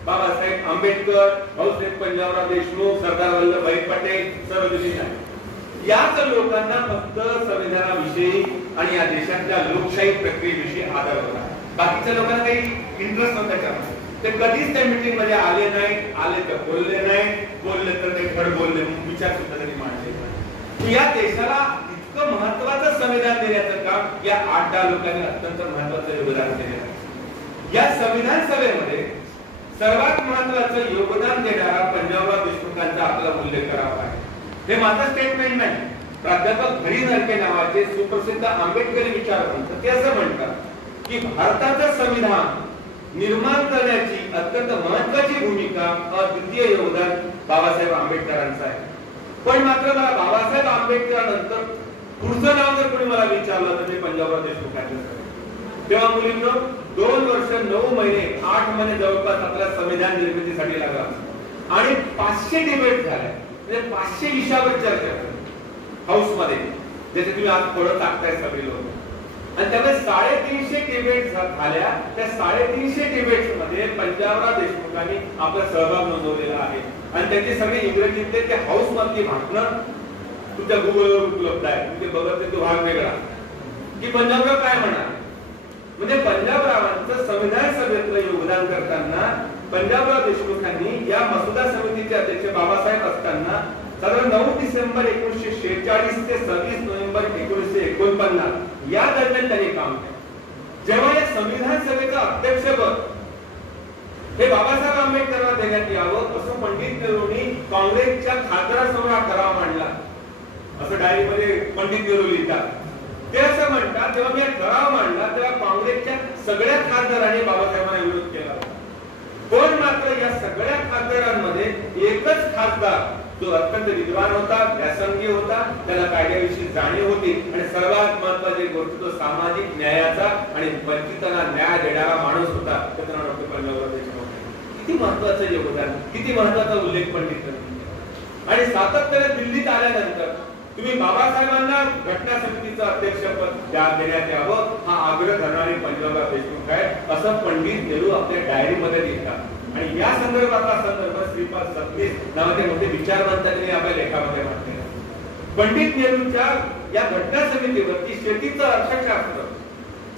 बाबासाहेब आंबेडकर, भाऊसाहेब पंजाबराव देशमुख, सरदार वल्लभभाई पटेल, सरोजिनी नायडू. याच लोकांना फक्त संविधानाविषयी आणि या देशातल्या लोकशाही प्रक्रियेविषयी आदर होता. बाकीच्या लोकांना काही इंटरेस्ट नव्हता त्यामध्ये. ते कधीच त्या मीटिंग मध्ये आले नाही, आले तर बोलले नाही, बोलले तर ते धड बोलले, विचार सुद्धा त्यांनी मांडले. या देशाला इतकं महत्वाचं संविधान देण्याचं काम या 8-10 लोकांनी अत्यंत महत्वाचं योगदान दिलेलं आहे. या संविधान सभेमध्ये सर्वात महत्वाचं योगदान देणारा पंजाबराव देशमुखांचा आपला उल्लेख करावा आहे. हे माझं स्टेटमेंट नाही, प्राध्यापक हरी नरके नावाचे सुप्रसिद्ध आंबेडकरी विचारवंत ते असं म्हणतात की भारताचं संविधान निर्माण करण्याची अत्यंत महत्वाची भूमिका, अद्वितीय योगदान बाबासाहेब आंबेडकरांचं आहे. पण मात्र मला बाबासाहेब आंबेडकरांनंतर पुढचं नाव जर कोणी मला विचारलं तर मी पंजाबराव देशमुखांचं. तेव्हा मुलींनो 2 वर्ष 9 महिने 8 महिने जवळपास आपल्या संविधान निर्मितीसाठी लागला आणि 500 डिबेट झाले. म्हणजे 500 विषयावर चर्चा हाऊस मध्ये, ज्याचे तुम्ही आज पडत टाकताय सगळे लोक. आणि त्यामुळे 350 डिबेट झाल्या. त्या 350 डिबेट्स मध्ये पंजाबराव देशमुखांनी आपला सहभाग नोंदवलेला आहे. आणि त्याचे सगळे इंग्रजीतले ते हाऊस मधली भाषणं तुमच्या गुगलवर उपलब्ध आहे. तुम्ही बघत ते तो भाग वेगळा की पंजाबराव काय म्हणणार. म्हणजे पंजाबरावांचं संविधान सभेतलं योगदान करताना पंजाबराव देशमुखांनी या मसुदा समितीचे अध्यक्ष बाबासाहेब असताना साधारण 9 डिसेंबर 1946 ते 26 नोव्हेंबर 1949 या दरम्यान त्यांनी काम केलं. जेव्हा या संविधान सभेचं अध्यक्षपद हे बाबासाहेब आंबेडकरांना देण्यात यावं असं पंडित नेहरूंनी काँग्रेसच्या खासदारासमोर हा ठराव मांडला, असं डायरीमध्ये पंडित नेहरू लिहितात. ते असं म्हणतात, जेव्हा मी हा ठराव मांडला तेव्हा काँग्रेसच्या सगळ्या खासदारांनी बाबासाहेबांना विरोध केला. पण मात्र या सगळ्या खासदारांमध्ये एकच खासदार जो अत्यंत विद्वान होता, व्यासंगी होता, त्याला कायद्याविषयी जाणीव होती आणि सर्वात महत्त्वाची गोष्ट तो सामाजिक न्यायाचा आणि वंचितांना न्याय देणारा माणूस होता, त्याचं नाव डॉक्टर पंजाबराव देशमुख. किती महत्त्वाचं योगदान, किती महत्त्वाचा उल्लेख पंडित. आणि सातत्याने दिल्लीत आल्यानंतर तुम्ही बाबासाहेबांना घटना समितीचं अध्यक्षपद देण्यात यावं हा आग्रह करणारे पंजाबराव देशमुख आहे, असं पंडित नेहरू आपल्या डायरीमध्ये लिहितात. आणि या संदर्भातला संदर्भ श्रीपाद सबनीस नावाचे मोठे विचारवंतांनी आपल्या लेखामध्ये मांडलेला. पंडित नेहरूंच्या या घटना समितीवरती शेतीचं अर्थशास्त्र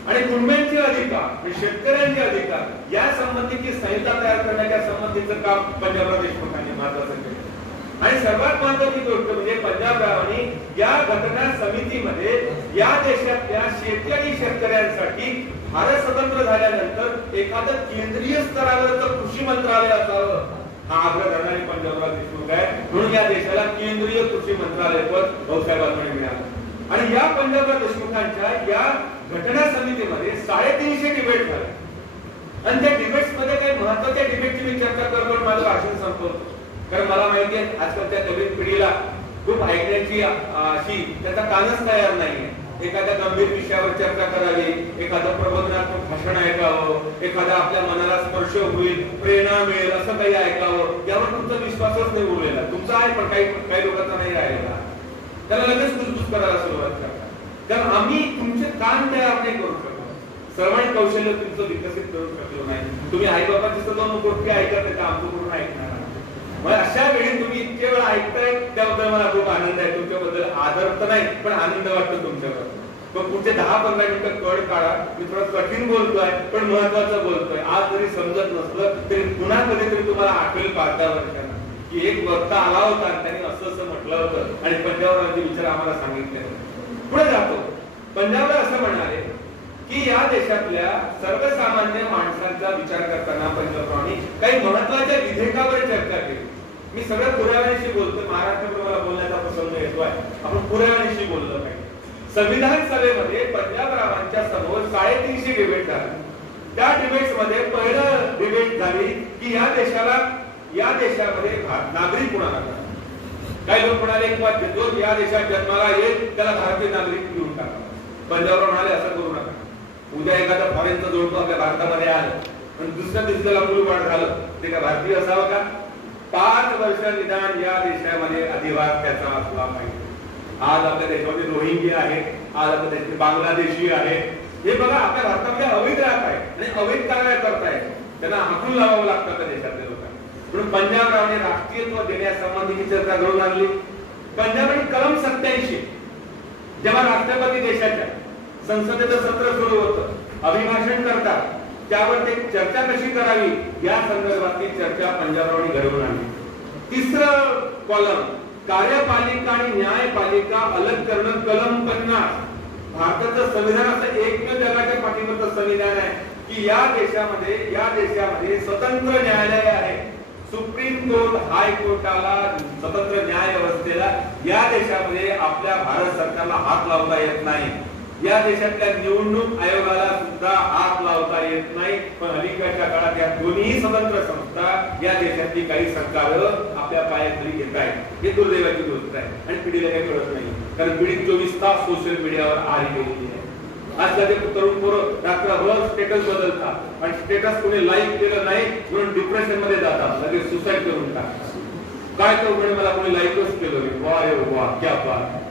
आणि कुटुंबांचे अधिकार, शेतकऱ्यांचे अधिकार या संबंधीची संहिता तयार करण्याच्या संबंधीचं काम पंजाबराव देशमुखांनी महत्वाचं केलं. आणि सर्वात महत्वाची गोष्ट म्हणजे पंजाबरावांनी या घटना समितीमध्ये या देशातल्या शेती आणि शेतकऱ्यांसाठी भारत स्वतंत्र झाल्यानंतर एखादं केंद्रीय स्तरावरचं कृषी मंत्रालय असावं हा आग्रह करणारे पंजाबराव देशमुख आहे. म्हणून या देशाला केंद्रीय कृषी मंत्रालय पद भाऊसाहेबांकडे मिळालं. आणि या पंजाबराव देशमुखांच्या या घटना समितीमध्ये 350 डिबेट झाले. आणि त्या डिबेट्स मध्ये काही महत्वाच्या डिबेटची मी चर्चा करतो, माझं भाषण संपवतो. कारण मला माहिती आहे आजकालच्या नवीन पिढीला खूप ऐकण्याची अशी त्याचा कानच तयार नाहीये. एखाद्या गंभीर विषयावर चर्चा करावी, एखादं प्रबोधनात्मक भाषण ऐकावं, एखादा आपल्या मनाला स्पर्श होईल, प्रेरणा मिळेल असं काही ऐकावं, यावर तुमचा विश्वासच नाही उरलेला. तुमचा आहे पण काही लोकांचा नाही राहिलेला. त्याला लगेच कुजबुज करायला सुरुवात करतात. कारण आम्ही तुमचे कान तयार नाही करू शकतो, श्रवण कौशल्य तुमचं विकसित करू शकलो नाही. तुम्ही आई बाबाची सर्व गोष्टी ऐकत का आमचं पूर्ण ऐकणार. मग अशा वेळी तुम्ही इतके वेळा ऐकताय त्याबद्दल मला खूप आनंद आहे. तुमच्याबद्दल आदर तर नाही पण आनंद वाटतो तुमच्याबद्दल. पण पुढचे 10-15 मिनिटं कळ काढा. मी थोडं कठीण बोलतोय पण महत्वाचं बोलतोय. आज जरी समजत नसलं तरी पुन्हा कधीतरी तुम्हाला आठवेल 5-10 वर्षांना की एक वक्ता आला होता आणि त्यांनी असं म्हटलं होतं आणि पंजाबरावांचे विचार आम्हाला सांगितले. पुढे जातो. पंजाबराव असं म्हणाले की या देशातल्या सर्वसामान्य माणसांचा विचार करताना पंजाबरावांनी काही महत्वाच्या विधेयकावर चर्चा केली. मी सगळं पुराव्याशी बोलतोय. महाराष्ट्रावर मला बोलण्याचा प्रसंग येतोय. आपण पुराव्याशी बोललो पाहिजे. संविधान सभेमध्ये पंजाबरावांच्या समोर 350 डिबेट झाले. त्या डिबेट्स मध्ये पहिलं डिबेट झाली की या देशामध्ये नागरिक कोणाला करा. काही लोक म्हणाले की जो या देशात जन्माला येईल त्याला भारतीय नागरिक देऊन टाका. पंजाबराव म्हणाले असं करू नका. उद्या एखादा फॉरेनचा जोडतो आपल्या भारतामध्ये आलं आणि दुसऱ्या दिवसाला मुलबाड झालं ते का भारतीय असावं का? 5 वर्ष निदान या देशामध्ये अधिवास त्याचा असला पाहिजे. आज आपल्या देशामध्ये रोहिंग्या आहे, आज आपल्या देशात बांगलादेशी आहे. हे बघा आपल्या भारतामध्ये अवैध राहत आहे आणि अवैध कारवाया करतायत. त्यांना हाकून लावावं लागतं त्या देशातल्या लोकांना. म्हणून पंजाबरावांनी राष्ट्रीयत्व देण्यासंबंधीची चर्चा घडवून आणली. पंजाबरावांनी कलम 87 जेव्हा राष्ट्रपती देशाच्या संसदेचं सत्र सुरू होतं, अभिभाषण करतात, त्यावर ते चर्चा कशी करावी या संदर्भातली चर्चा पंजाबरावांनी घडवून आणली. तिसरं कॉलम कार्यपालिका आणि न्यायपालिका अलग करणं, कलम 50. भारताचं संविधान असं एकमेव जगाच्या पाठीवरचं संविधान आहे की या देशामध्ये स्वतंत्र न्यायालय आहे. सुप्रीम कोर्ट, हायकोर्टाला, स्वतंत्र न्याय व्यवस्थेला या देशामध्ये आपल्या भारत सरकारला हात लावता येत नाही. या देशातल्या निवडणूक आयोगाला सुद्धा हात लावता येत नाही. पण अलीकडच्या काळात या दोन्ही स्वतंत्र संस्था या देशातली काही सरकार आपल्या पायाखाली घेत आहेत. हे दुर्दैवाची गोष्ट आहे आणि पिढीला काही कळत नाही. कारण पिढी 24 तास सोशल मीडियावर आली गेलेली आहे. आजकाल ते तरुण पोरं रात्रभर स्टेटस बदलतात आणि स्टेटस कोणी लाईक केलं नाही म्हणून डिप्रेशन मध्ये जातात, लगेच सुसाईड करून टाकतात. काय तो म्हणे मला कोणी लाईकच केलं नाही. वा रे वा क्या बात.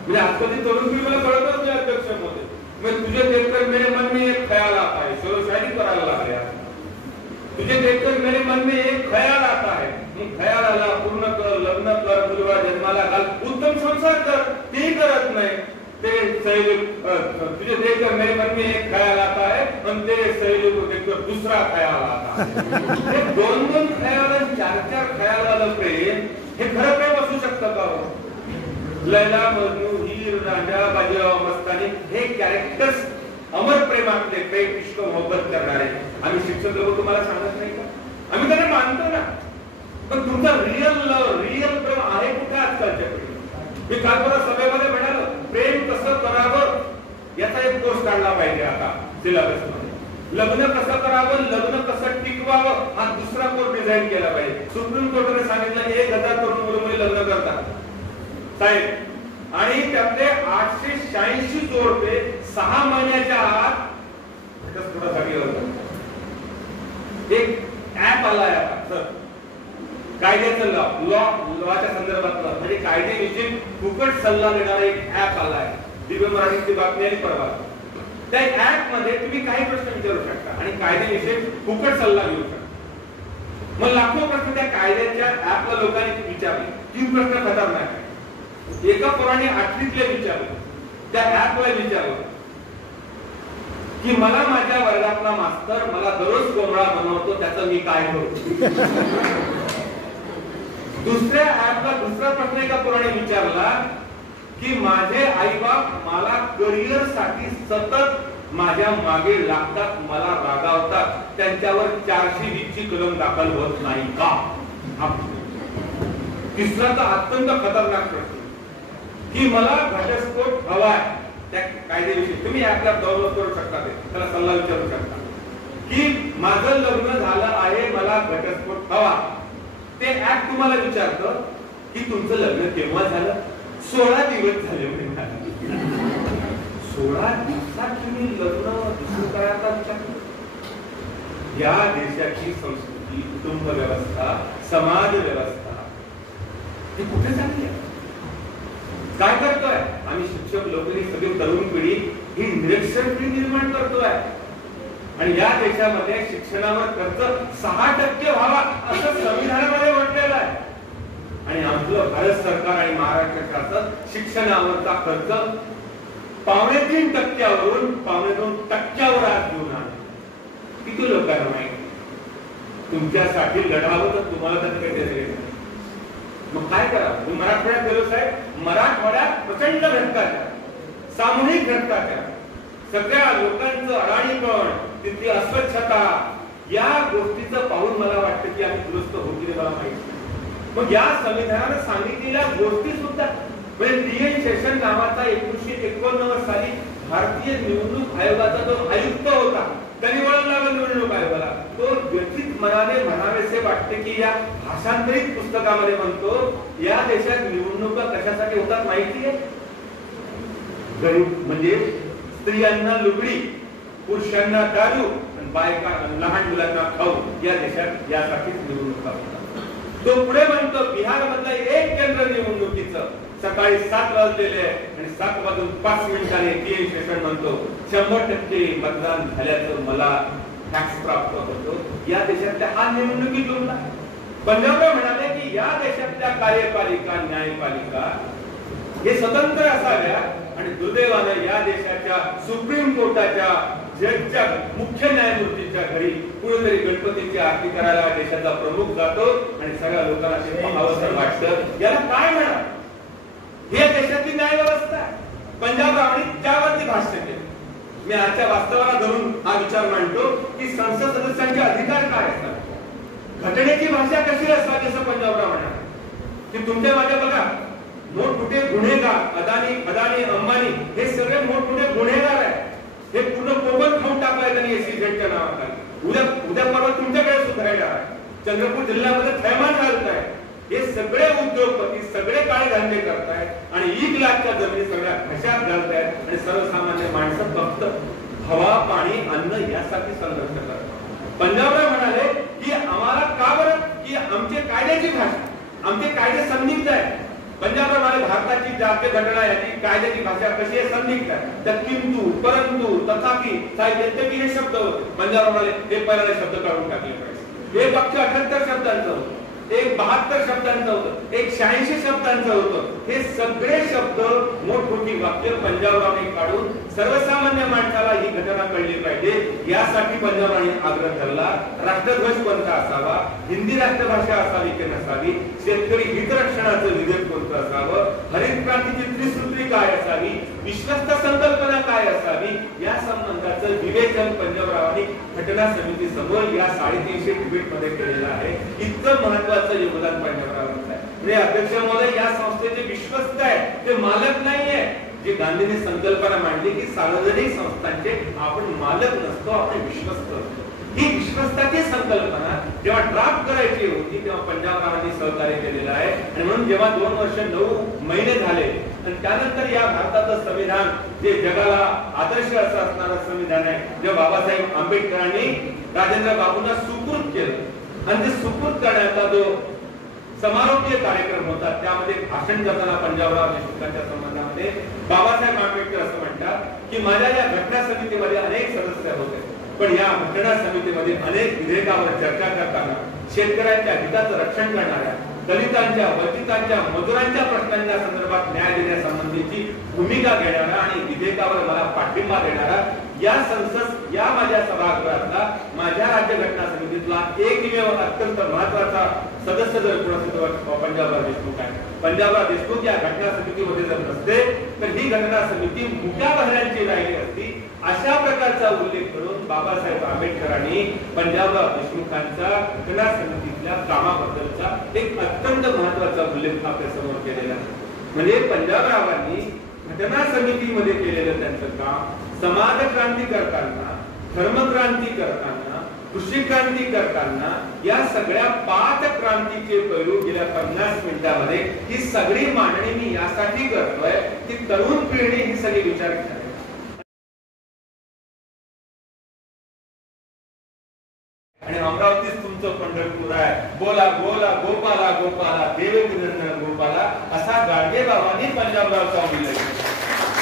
म्हणजे आजकालची तरुण पिढी मला कळतच नाही अध्यक्ष मध्ये. मग तुझे देखकर मेरे मन में एक ख्याल आता है. शायरी करायला लागले. तुझे देखकर मेरे मन में एक ख्याल आता है. ख्यालाला पूर्ण कर, लग्न कर, मुलगा जन्माला घाल, उत्तम संसार कर. तेही करत नाही. ते तुझे देखकर मेरे मन में एक ख्याल आता है और तेरे सहेली को देखकर दूसरा ख्याल आता है. 2-2 ख्याल, 4-4 ख्याल वाला प्रेम हे खरं प्रेम असू शकतं का? लैला, मजनू, हीर, रांझा, बाजीराव मस्तानी हे कॅरेक्टर्स अमर प्रेमातले, प्रेम, इश्क, मोहब्बत करणारे आम्ही शिक्षक लोक तुम्हाला सांगत नाही का? आम्ही त्यांना मानतो ना. पण तुमचा रिअल लव्ह, रिअल प्रेम आहे कुठे आजकालच्या पिढीत? मी काल परत सभेमध्ये म्हणालो प्रेम कसं करावं याचा एक कोर्स काढला पाहिजे आता सिलेबस मध्ये. लग्न कसं करावं, लग्न कसं टिकवावं हा दुसरा कोर्स डिझाईन केला पाहिजे. सुप्रीम कोर्टाने सांगितलं 1000 तरुण मुलं लग्न करतात साहेब आणि त्यातले 886 जोडपे 6 महिन्याच्या आत एक ऍप आलाय आता सर कायद्याचं लॉच्या संदर्भातलं म्हणजे कायद्याविषयी फुकट सल्ला देणारा एक ऍप आलाय. दिव्य मराठीची बातमी आली परवा. त्या ऍप मध्ये तुम्ही काही प्रश्न विचारू शकता आणि कायद्याविषयी फुकट सल्ला घेऊ शकता. मग लाखो प्रश्न त्या कायद्याच्या ऍपला लोकांनी विचारले. 3 प्रश्न खतरनाक आहे. एका पोराने 8वीतले विचारले, त्या ऍपला विचारलं की मला माझ्या वर्गातला मास्तर मला दररोज कोंबडा बनवतो, त्याचं मी काय करू. दुसऱ्या ऍपला दुसरा प्रश्न एका पोराने विचारला की माझे आई बाप मला करिअर साठी सतत माझ्या मागे लागतात, मला रागावतात, त्यांच्यावर 420 ची कलम दाखल होत नाही का. तिसरा तर अत्यंत खतरनाक प्रश्न की मला घटस्फोट हवाय. त्या कायद्याविषयी तुम्ही ऍपला डाउनलोड करू शकता, त्याला सल्ला विचारू शकता की माझं लग्न झालं आहे, मला घटस्फोट हवा. ते ऍप तुम्हाला विचारतं की तुमचं लग्न केव्हा झालं. 16 दिवस झाले म्हणजे 16 दिवसात तुम्ही लग्न दुसरं करायचा विचार. या देशाची संस्कृती, कुटुंब व्यवस्था, समाज व्यवस्था ही कुठे चालली आहे. काय करतोय आम्ही शिक्षक लोकांनी, सगळी तरुण पिढी ही निरक्षर पिढी निर्माण करतोय. आणि या देशामध्ये शिक्षणावर खर्च 6% व्हावा असं संविधानामध्ये म्हटलेलं आहे. आणि आपलं भारत सरकार आणि महाराष्ट्र शासन शिक्षणावरचा खर्च 3.5% वरून 2.5% आज घेऊन आले. किती लोकांना माहिती. तुमच्यासाठी लढावं तर तुम्हाला तर काही देणे. मग काय करा. मराठवाड्यात गेलो साहेब, मराठवाड्यात प्रचंड भ्रष्टाचार, सामूहिक भ्रष्टाचार, सगळ्या लोकांचं अडाणीपण, तिथली अस्वच्छता, या गोष्टीचं पाहून मला वाटतं की आम्ही दुरुस्त होतील मला माहिती. मग या संविधानाने सांगितलेल्या गोष्टी सुद्धा, म्हणजे डी.एन. शेषन नावाचा 1989 साली भारतीय निवडणूक आयोगाचा जो आयुक्त होता, त्यांनी वळण लागलं निवडणूक आयोगाला. तो व्यथित मनाने म्हणावेसे वाटते की या भाषांतरित पुस्तकामध्ये म्हणतो, या देशात निवडणुका कशासाठी होतात माहिती आहे. गरीब म्हणजे स्त्रियांना लुगडी, पुरुषांना दारू, बायका लहान मुलांना खाऊ, या देशात यासाठी निवडणुका होतात. तो पुढे म्हणतो, बिहार मधलं एक केंद्र निवडणुकीचं सकाळी 7 वाजलेले आणि 7 वाजून 5 मिनिटांनी डी.एन. शेषन म्हणतो 100% मतदान झाल्याचं मला फॅक्स प्राप्त होतो. या देशातल्या हा निवडणुकीत उरला. पंजाबराव म्हणाले की या देशातल्या कार्यपालिका, न्यायपालिका हे स्वतंत्र असाव्या. आणि दुर्दैवाने या देशाच्या सुप्रीम कोर्टाच्या जजच्या, मुख्य न्यायमूर्तीच्या घरी कुणीतरी गणपतीची आरती करायला देशाचा प्रमुख जातो आणि सगळ्या लोकांना ते पाहावंसं वाटतं. याला काय म्हणा. ही देशाची न्याय व्यवस्था आहे. पंजाबरावांनी त्यावरती भाष्य केलं. मी आजच्या वास्तवाला धरून हा विचार मांडतो की संसद सदस्यांचे अधिकार काय असतात, घटनेची भाषा कशी असावी. असं पंजाबराव म्हणाले की तुमच्या माझ्या बघा मोठमोठे गुन्हेगार, अदानी, अंबानी हे सगळे मोठमोठे गुन्हेगार आहेत. हे पूर्ण कोकण खाऊन टाकलाय त्यांनी एसीझेडच्या नावाखाली. उद्या परवा तुमच्याकडे सुधारायला आहे. चंद्रपूर जिल्ह्यामध्ये थैमान घालताय. हे सगळे उद्योगपती सगळे काळे धंदे करतायत आणि 1 लाखच्या जमिनी सगळ्या खशात घालतायत आणि सर्वसामान्य माणसं फक्त हवा, पाणी, अन्न यासाठी संघर्ष करतात. पंजाबराव म्हणाले की आम्हाला का बरं, की आमचे कायद्याची भाषा, आमचे कायदे संदिग्ध आहेत. पंजाबराव म्हणाले भारताची जातीय घटना याची कायद्याची भाषा कशी आहे, संदिग्ध आहे. त्यात किंतु, परंतु, तथापि, साहित्य हे शब्द होते. पंजाबराव म्हणाले हे पहिला शब्द काढून टाकले पाहिजे. हे पक्ष 78 शब्दांचं होतं, एक 72 शब्दांचं होतं, एक 86 शब्दांचं होतं. हे सगळे शब्द मोठमोठी वाक्य पंजाबरावने काढून सर्वसामान्य माणसाला ही घटना कळली पाहिजे यासाठी पंजाबरावने आग्रह धरला. राष्ट्रध्वज कोणता असावा, हिंदी राष्ट्रभाषा असावी की नसावी, शेतकरी हितरक्षणाचं विधेयक कोणतं असावं, हरित क्रांतीची त्रिसूत्री काय असावी, विश्वस्त संकल्पना काय असावी, या संबंधाचं विवेचन पंजाबरावांनी घटना समिती समोर या 350 डिबेट मध्ये केलेलं आहे. इतकं महत्वाचं योगदान पंजाबरावांचं आहे. म्हणजे अध्यक्ष महोदय या संस्थेचे विश्वस्त आहे, ते मालक नाहीये. जी गांधींनी संकल्पना मांडली की सार्वजनिक संस्थांचे आपण मालक नसतो, आपण विश्वस्त असतो. ही विश्वस्ताची संकल्पना जेव्हा ड्राफ्ट करायची होती तेव्हा पंजाबरावांनी सहकार्य केलेलं आहे. आणि म्हणून जेव्हा 2 वर्ष 9 महिने झाले आणि त्यानंतर या भारताचं संविधान जे जगाला आदर्श असं असणारं संविधान आहे, जे बाबासाहेब आंबेडकरांनी राजेंद्र बाबूंना सुपूर्द केलं आणि ते सुपूर्द करण्याचा जो समारोपीय कार्यक्रम होता त्यामध्ये भाषण करताना पंजाबराव देशमुखांच्या संबंधामध्ये बाबासाहेब आंबेडकर असं म्हणतात की माझ्या या घटना समितीमध्ये अनेक सदस्य होते पण या घटना समितीमध्ये अनेक विधेयकावर चर्चा करताना शेतकऱ्यांच्या हिताचं रक्षण करणाऱ्या, दलितांच्या, वंचितांच्या, मजुरांच्या प्रश्नांच्या संदर्भात न्याय देण्यासंबंधीची भूमिका घेणारा आणि विधेयकावर मला पाठिंबा देणारा या माझ्या सभागृहातला, माझ्या राज्यघटना समितीतला एकमेव अत्यंत महत्वाचा सदस्य जर कोण असेल तर पंजाबराव देशमुख आहे. पंजाबराव देशमुख या घटना समितीमध्ये जर नसते तर ही घटना समिती मुक्या बहरांची राहिली असती. अशा प्रकारचा उल्लेख करून बाबासाहेब आंबेडकरांनी पंजाबराव देशमुखांच्या घटना समितीतल्या कामाबद्दलचा एक अत्यंत महत्वाचा उल्लेख आपल्या समोर केलेला आहे. म्हणजे पंजाबरावांनी घटना समितीमध्ये केलेलं त्यांचं काम समाज क्रांती करताना, धर्मक्रांती करताना, कृषी क्रांती करताना या सगळ्या 5 क्रांतीचे पैलू गेल्या 50 मिनिटांमध्ये ही सगळी मांडणी मी यासाठी करतोय की तरुण पिढी ही सगळी विचार करेल. आणि अमरावतीच तुमचं पंढरपूर आहे. बोला बोला गोपाला गोपाला देवकीनंदन गोपाला असा गाडगेबाबांनी पंजाबरावचा उल्लेख केला.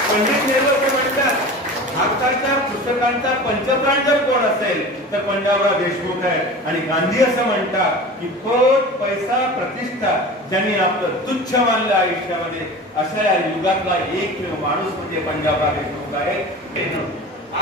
पंडित नेहरू म्हणतात भारताच्या पुस्तकांचा पंचप्राण जर कोण असेल तर पंजाबराव देशमुख आहे. आणि गांधी असं म्हणतात की पद, पैसा, प्रतिष्ठा ज्यांनी आपलं तुच्छ मानलं आयुष्यामध्ये अशा या युगातला एकमेव माणूस म्हणजे पंजाबराव देशमुख आहे.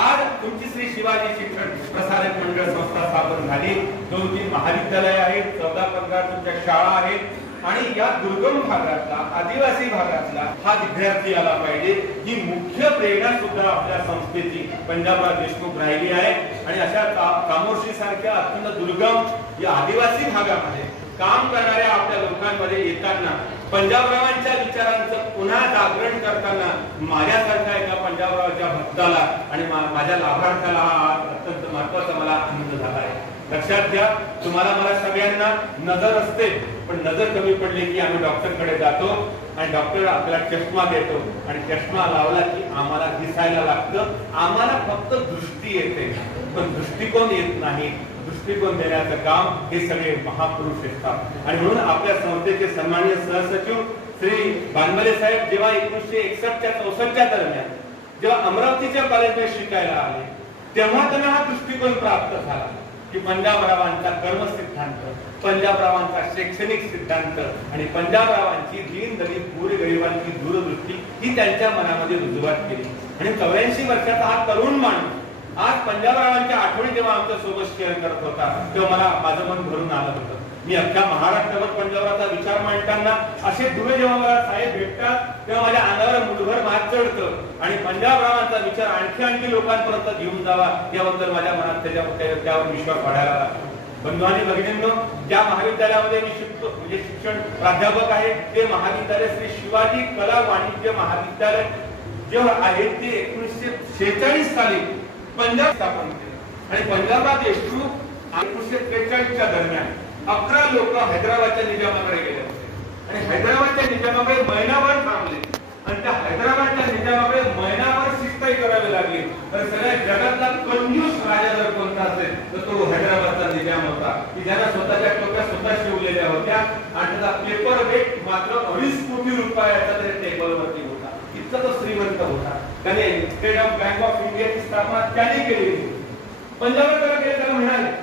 आज तुमची श्री शिवाजी शिक्षण प्रसारक मंडळ संस्था स्थापन झाली. 2-3 महाविद्यालय आहेत, 14-15 तुमच्या शाळा आहेत. आणि या दुर्गम भागातला, आदिवासी भागातला हा विद्यार्थी आला पाहिजे ही मुख्य प्रेरणा सुद्धा आपल्या संस्थेची पंजाबराव देशमुख राहिली आहे. आणि अशा कामोर्शी सारख्या अत्यंत दुर्गम या आदिवासी भागामध्ये काम करणाऱ्या आपल्या लोकांमध्ये येताना पंजाबरावांच्या विचारांचं पुन्हा जागरण करताना माझ्यासारख्या एका पंजाबरावाच्या भक्ताला आणि माझ्या लाभार्थ्याला हा अत्यंत महत्वाचा मला आनंद झाला आहे. लक्षात घ्या, तुम्हाला मला सगळ्यांना नजर असते, पण नजर कमी पडली की आम्ही डॉक्टरकडे जातो आणि डॉक्टर आपल्याला चष्मा देतो आणि चष्मा लावला की आम्हाला दिसायला लागतं. आम्हाला फक्त दृष्टी येते पण दृष्टिकोन येत नाही. दृष्टिकोन देण्याचं काम हे सगळे महापुरुष असतात. आणि म्हणून आपल्या संस्थेचे सन्माननीय सहसचिव श्री बानमले साहेब जेव्हा 1961-64 दरम्यान जेव्हा अमरावतीच्या कॉलेजमध्ये शिकायला आले तेव्हा त्यांना हा दृष्टिकोन प्राप्त झाला की पंजाबरावांचा कर्म सिद्धांत, पंजाबरावांचा शैक्षणिक सिद्धांत आणि पंजाबरावांची दीनदलित गोरगरिबांची दूरदृष्टी ही त्यांच्या मनामध्ये रुजवात केली. आणि 84 वर्षाचा हा तरुण माणूस आज पंजाबरावांच्या आठवणी जेव्हा आमच्या सोबत शेअर करत होता तेव्हा मला माझं मन भरून आलं होतं. मी अख्ख्या महाराष्ट्रावर पंजाबरावाचा विचार मांडताना असे दुवे जेव्हा मला साहेब भेटतात तेव्हा माझ्या अंगावर मुठभर मात चढतं आणि पंजाबरावांचा विचार आणखी लोकांपर्यंत घेऊन जावा याबद्दल माझ्या मनात त्यावर विश्वास वाढायला लागतो. बंधू आणि भगिनींनो, ज्या महाविद्यालयामध्ये मी शिकतो म्हणजे शिक्षण प्राध्यापक आहे ते महाविद्यालय श्री शिवाजी कला वाणिज्य महाविद्यालय जेव्हा आहे ते 1946 साली पंजाब स्थापन केलं. आणि पंजाबराव देशमुख 1943च्या दरम्यान 11 लोक हैदराबादच्या निजामाकडे गेले होते आणि हैदराबादच्या निजामाकडे महिनाभर थांबले आणि त्या हैदराबादच्या निजामाकडे महिनाभर शिस्ताई करावी लागली. तर सगळ्या जगातला कंजूस राजा जर कोणता असेल तर तो हैदराबादचा निजाम होता की ज्याला स्वतःच्या टोप्या स्वतः शिवलेल्या होत्या आणि त्याचा पेपर वेट मात्र 2.5 कोटी रुपयाचा तरी टेबलवरती होता. इतका तो श्रीमंत होता. त्याने स्टेट बँक ऑफ इंडियाची स्थापना त्याने केली. पंजाबरावांकडे त्याला म्हणाले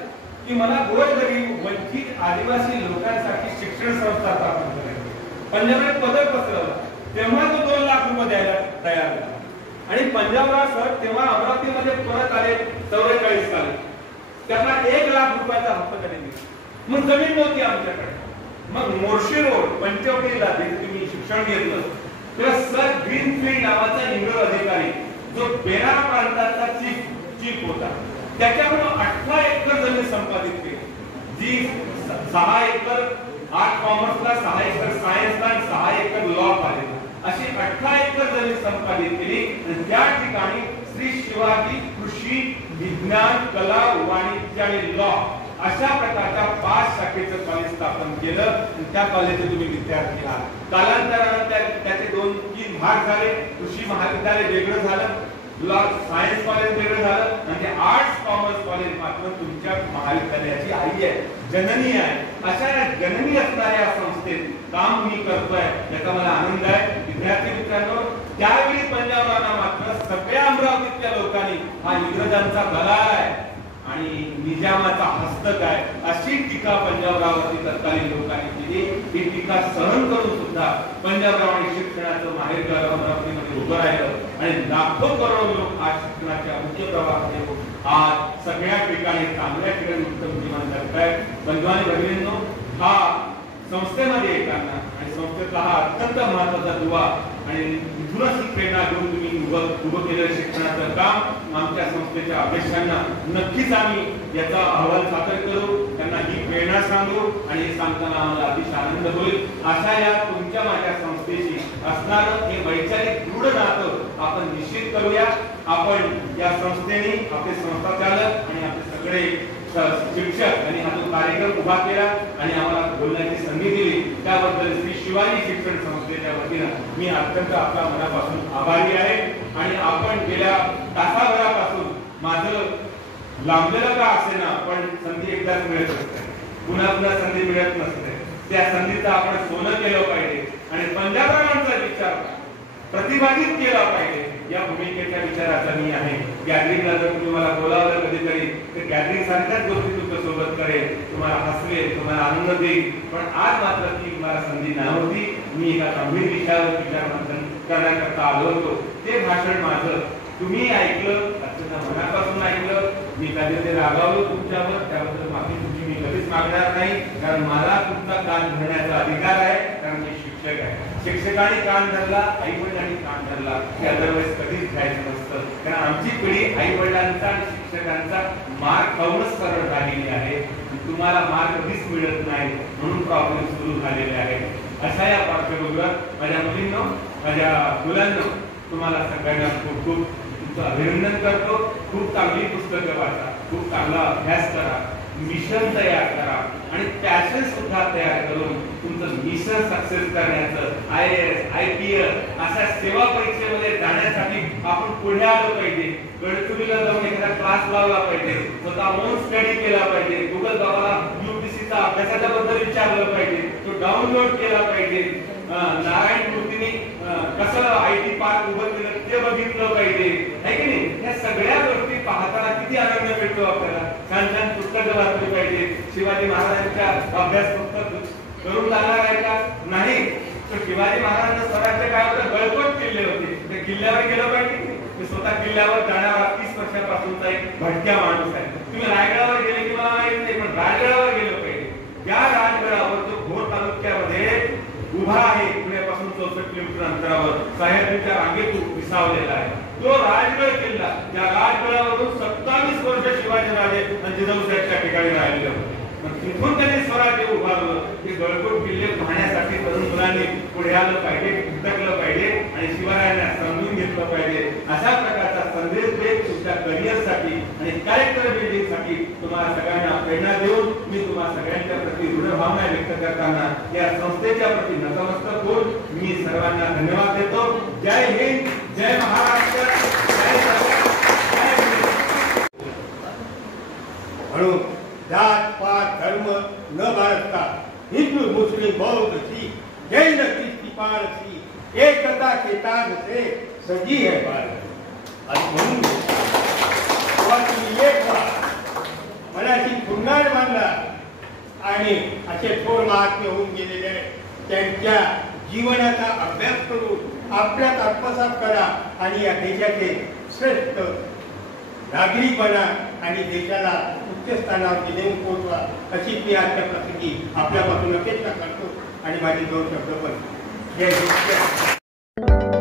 की मला गोरगरीब वंचित आदिवासी लोकांसाठी शिक्षण संस्था स्थापन करायची. पंजाबने पदर पसरवला तेव्हा तो 2 लाख रुपये द्यायला तयार झाला. आणि पंजाबराव सर तेव्हा अमरावतीमध्ये परत आले 44 साली. त्यांना 1 लाख रुपयाचा हप्ता त्याने दिला. मग जमीन नव्हती आमच्याकडे. मग मोर्शी रोड पंचवटीला तुम्ही शिक्षण घेतलं तेव्हा सर ग्रीनफील्ड नावाचा इंग्रज अधिकारी जो बेरा प्रांताचा चीफ होता त्याच्याकडून 18 एकर जमीन संपादित केली. जी 6 एकर आर्ट कॉमर्सला, 6 एकर सायन्सला आणि 6 एकर लॉ कॉलेजला अशी 18 एकर जमीन संपादित केली. आणि त्या ठिकाणी श्री शिवाजी कृषी विज्ञान कला वाणिज्य आणि लॉ अशा प्रकारच्या 5 शाखेचं कॉलेज स्थापन केलं. त्या कॉलेजचे तुम्ही विद्यार्थी आहात. कालांतराने त्याचे 2-3 भाग झाले. कृषी महाविद्यालय वेगळं झालं, लॉ सायन्स कॉलेज वेगळं झालं आणि आर्ट्स कॉमर्स कॉलेज मात्र तुमच्या महाविद्यालयाची आई आहे, जननी आहे. अशा जननी असणाऱ्या संस्थेत काम मी करतोय याचा मला आनंद आहे. विद्यार्थी मित्रांनो, त्यावेळी पंजाबरावांना मात्र सगळ्या अमरावतीतल्या लोकांनी हा इंग्रजांचा दलाल आहे, आणि निजामाचा हस्तक आहे अशी टीका पंजाबरावांनी तत्कालीन लोकांनी केली. ही टीका सहन करून सुद्धा पंजाबरावांनी शिक्षणाचं माहेरघर अमरावतीमध्ये उभं राहिलं आणि लाखो करोड लोक आज शिक्षणाच्या मुख्य प्रवाहामध्ये आज सगळ्या ठिकाणी चांगल्या ठिकाणी उत्तम जीवन जगतायत. बंधू आणि भगिनींनो, हा संस्थेमध्ये येताना आणि संस्थेतला हा अत्यंत महत्वाचा दुवा आणि इथूनच ही प्रेरणा घेऊन तुम्ही उभं केलेलं शिक्षणाचं काम आमच्या संस्थेच्या अध्यक्षांना नक्कीच आम्ही याचा अहवाल सादर करू, त्यांना ही प्रेरणा सांगू आणि हे सांगताना आम्हाला अतिशय आनंद होईल. अशा या तुमच्या माझ्या संस्थेशी असणारं हे वैचारिक दृढ नातं आपण निश्चित करूया. आपण या संस्थेने आपले संस्थाचालक आणि आपले सगळे शिक्षक आणि हा जो कार्यक्रम उभा केला आणि आम्हाला बोलण्याची संधी दिली त्याबद्दल श्री शिवाजी शिक्षण संस्थेच्या वतीनं मी अत्यंत आपल्या मनापासून आभारी आहे. आणि आपण गेल्या तासाभरापासून माझं लांबलेलं का असेना पण संधी एकदाच मिळत असते, पुन्हा पुन्हा संधी मिळत नसते. त्या संधीचं आपण सोनं केलं पाहिजे आणि पंजाबरावांचा विचार प्रतिपादित केला पाहिजे या भूमिकेच्या विचाराचा मी आहे. गॅदरिंगला जर तुम्ही मला बोलावलं कधीतरी तर गॅदरिंग सारख्याच गोष्टी तुमच्या सोबत करेल, तुम्हाला हसवेल, तुम्हाला आनंद देईल. पण आज मात्र ती मला संधी नव्हती. मी एका गंभीर विषयावर विचारमंथन करण्याकरता आलो होतो. ते भाषण माझं तुम्ही ऐकलं, अत्यंत मनापासून ऐकलं. मी कधी रागावलो तुमच्यावर, त्याबद्दल माफी तुमची मी कधीच मागणार नाही, कारण मला तुमचा कान धरण्याचा अधिकार आहे, कारण मी शिक्षक आहे. शिक्षकांनी कान धरला, आई वडिलांनी कान धरला, हे अदरवाईज कधीच घ्यायचं नसतं. कारण आमची पिढी आई वडिलांचा आणि शिक्षकांचा मार खाऊनच सरळ झालेली आहे. तुम्हाला मार कधीच मिळत नाही म्हणून प्रॉब्लेम सुरू झालेले आहे. अशा या पार्श्वभूमीवर माझ्या मुलींनो, माझ्या मुलांनो, तुम्हाला सगळ्यांना खूप खूप तुमचं अभिनंदन करतो. खूप चांगली पुस्तकं वाचा, खूप चांगला अभ्यास करा, मिशन तयार करा आणि पॅशन सुद्धा तयार करून तुमचं मिशन सक्सेस करण्याचं IAS, IPS अशा सेवा परीक्षेमध्ये जाण्यासाठी आपण पुढे आलो पाहिजे. गडचिरोलीला जाऊन एखादा क्लास लावला पाहिजे, स्वतः ओन स्टडी केला पाहिजे, गुगल बाबाला UPSCचा अभ्यासाच्या बद्दल विचारलं पाहिजे, तो डाउनलोड केला पाहिजे. नारायण मूर्तींनी कसं IT पार्क उभं केलं ते बघितलं पाहिजे, है की नाही? या सगळ्या गोष्टी पाहताना किती आनंद मिळतो आपल्याला. छान छान पुस्तकं वाचली पाहिजे. शिवाजी महाराजांच्या अभ्यास पुस्तक करून लागणार आहे का? नाही. तर शिवाजी महाराजांचं स्वराज्य काय होतं? गळकोट किल्ले होते. त्या किल्ल्यावर गेलं पाहिजे. मी स्वतः किल्ल्यावर जाणारा 30 वर्षापासूनचा एक भटक्या माणूस आहे. तुम्ही रायगडावर गेले की मला माहित नाही, पण रायगडावर गेलं पाहिजे. या राजगडावर जो भोर तालुक्यामध्ये उभा आहे, पुण्यापासून 64 किलोमीटर अंतरावर सह्याद्रीच्या रांगेतून विसावलेला आहे तो राजगड किल्ला. या राजगडावरून 27 वर्ष शिवाजीराजे आणि जिजाऊच्या ठिकाणी राहिले होते. तिथून त्यांनी स्वराज्य उभारलं. हे गळकोट किल्ले पाहण्यासाठी तरुण मुलांनी पुढे आलं पाहिजे, भटकलं पाहिजे आणि शिवरायांना समजून घेतलं पाहिजे. अशा प्रकारचा संदेश देत तुमच्या करिअरसाठी आणि कॅरेक्टर बिल्डिंगसाठी तुम्हाला सगळ्यांना प्रेरणा देऊन मी तुम्हाला सगळ्यांच्या प्रति दृढ भावना व्यक्त करताना या संस्थेच्या प्रति नतमस्तक होऊन मी सर्वांना धन्यवाद देतो. जय हिंद, जय महाराष्ट्र, जय म्हणून जात पात धर्म न बाळगता हिंदू मुस्लिम बौद्ध शीख जैन ख्रिस्ती पारसी एकता के ताज से सजी है भारत. आणि म्हणून तेव्हा तुम्ही एक व्हा, मनाची पुन्हार मानला आणि असे थोर महात्मे होऊन गेलेले त्यांच्या जीवनाचा अभ्यास करून आपल्यात आत्मसात करा आणि या देशाचे श्रेष्ठ नागरिक बना आणि देशाला उच्च स्थानावर नेऊन पोहोचवा अशी मी आजच्या प्रसंगी आपल्यापासून अपेक्षा करतो आणि माझी दोन शब्द पण जय हिंद.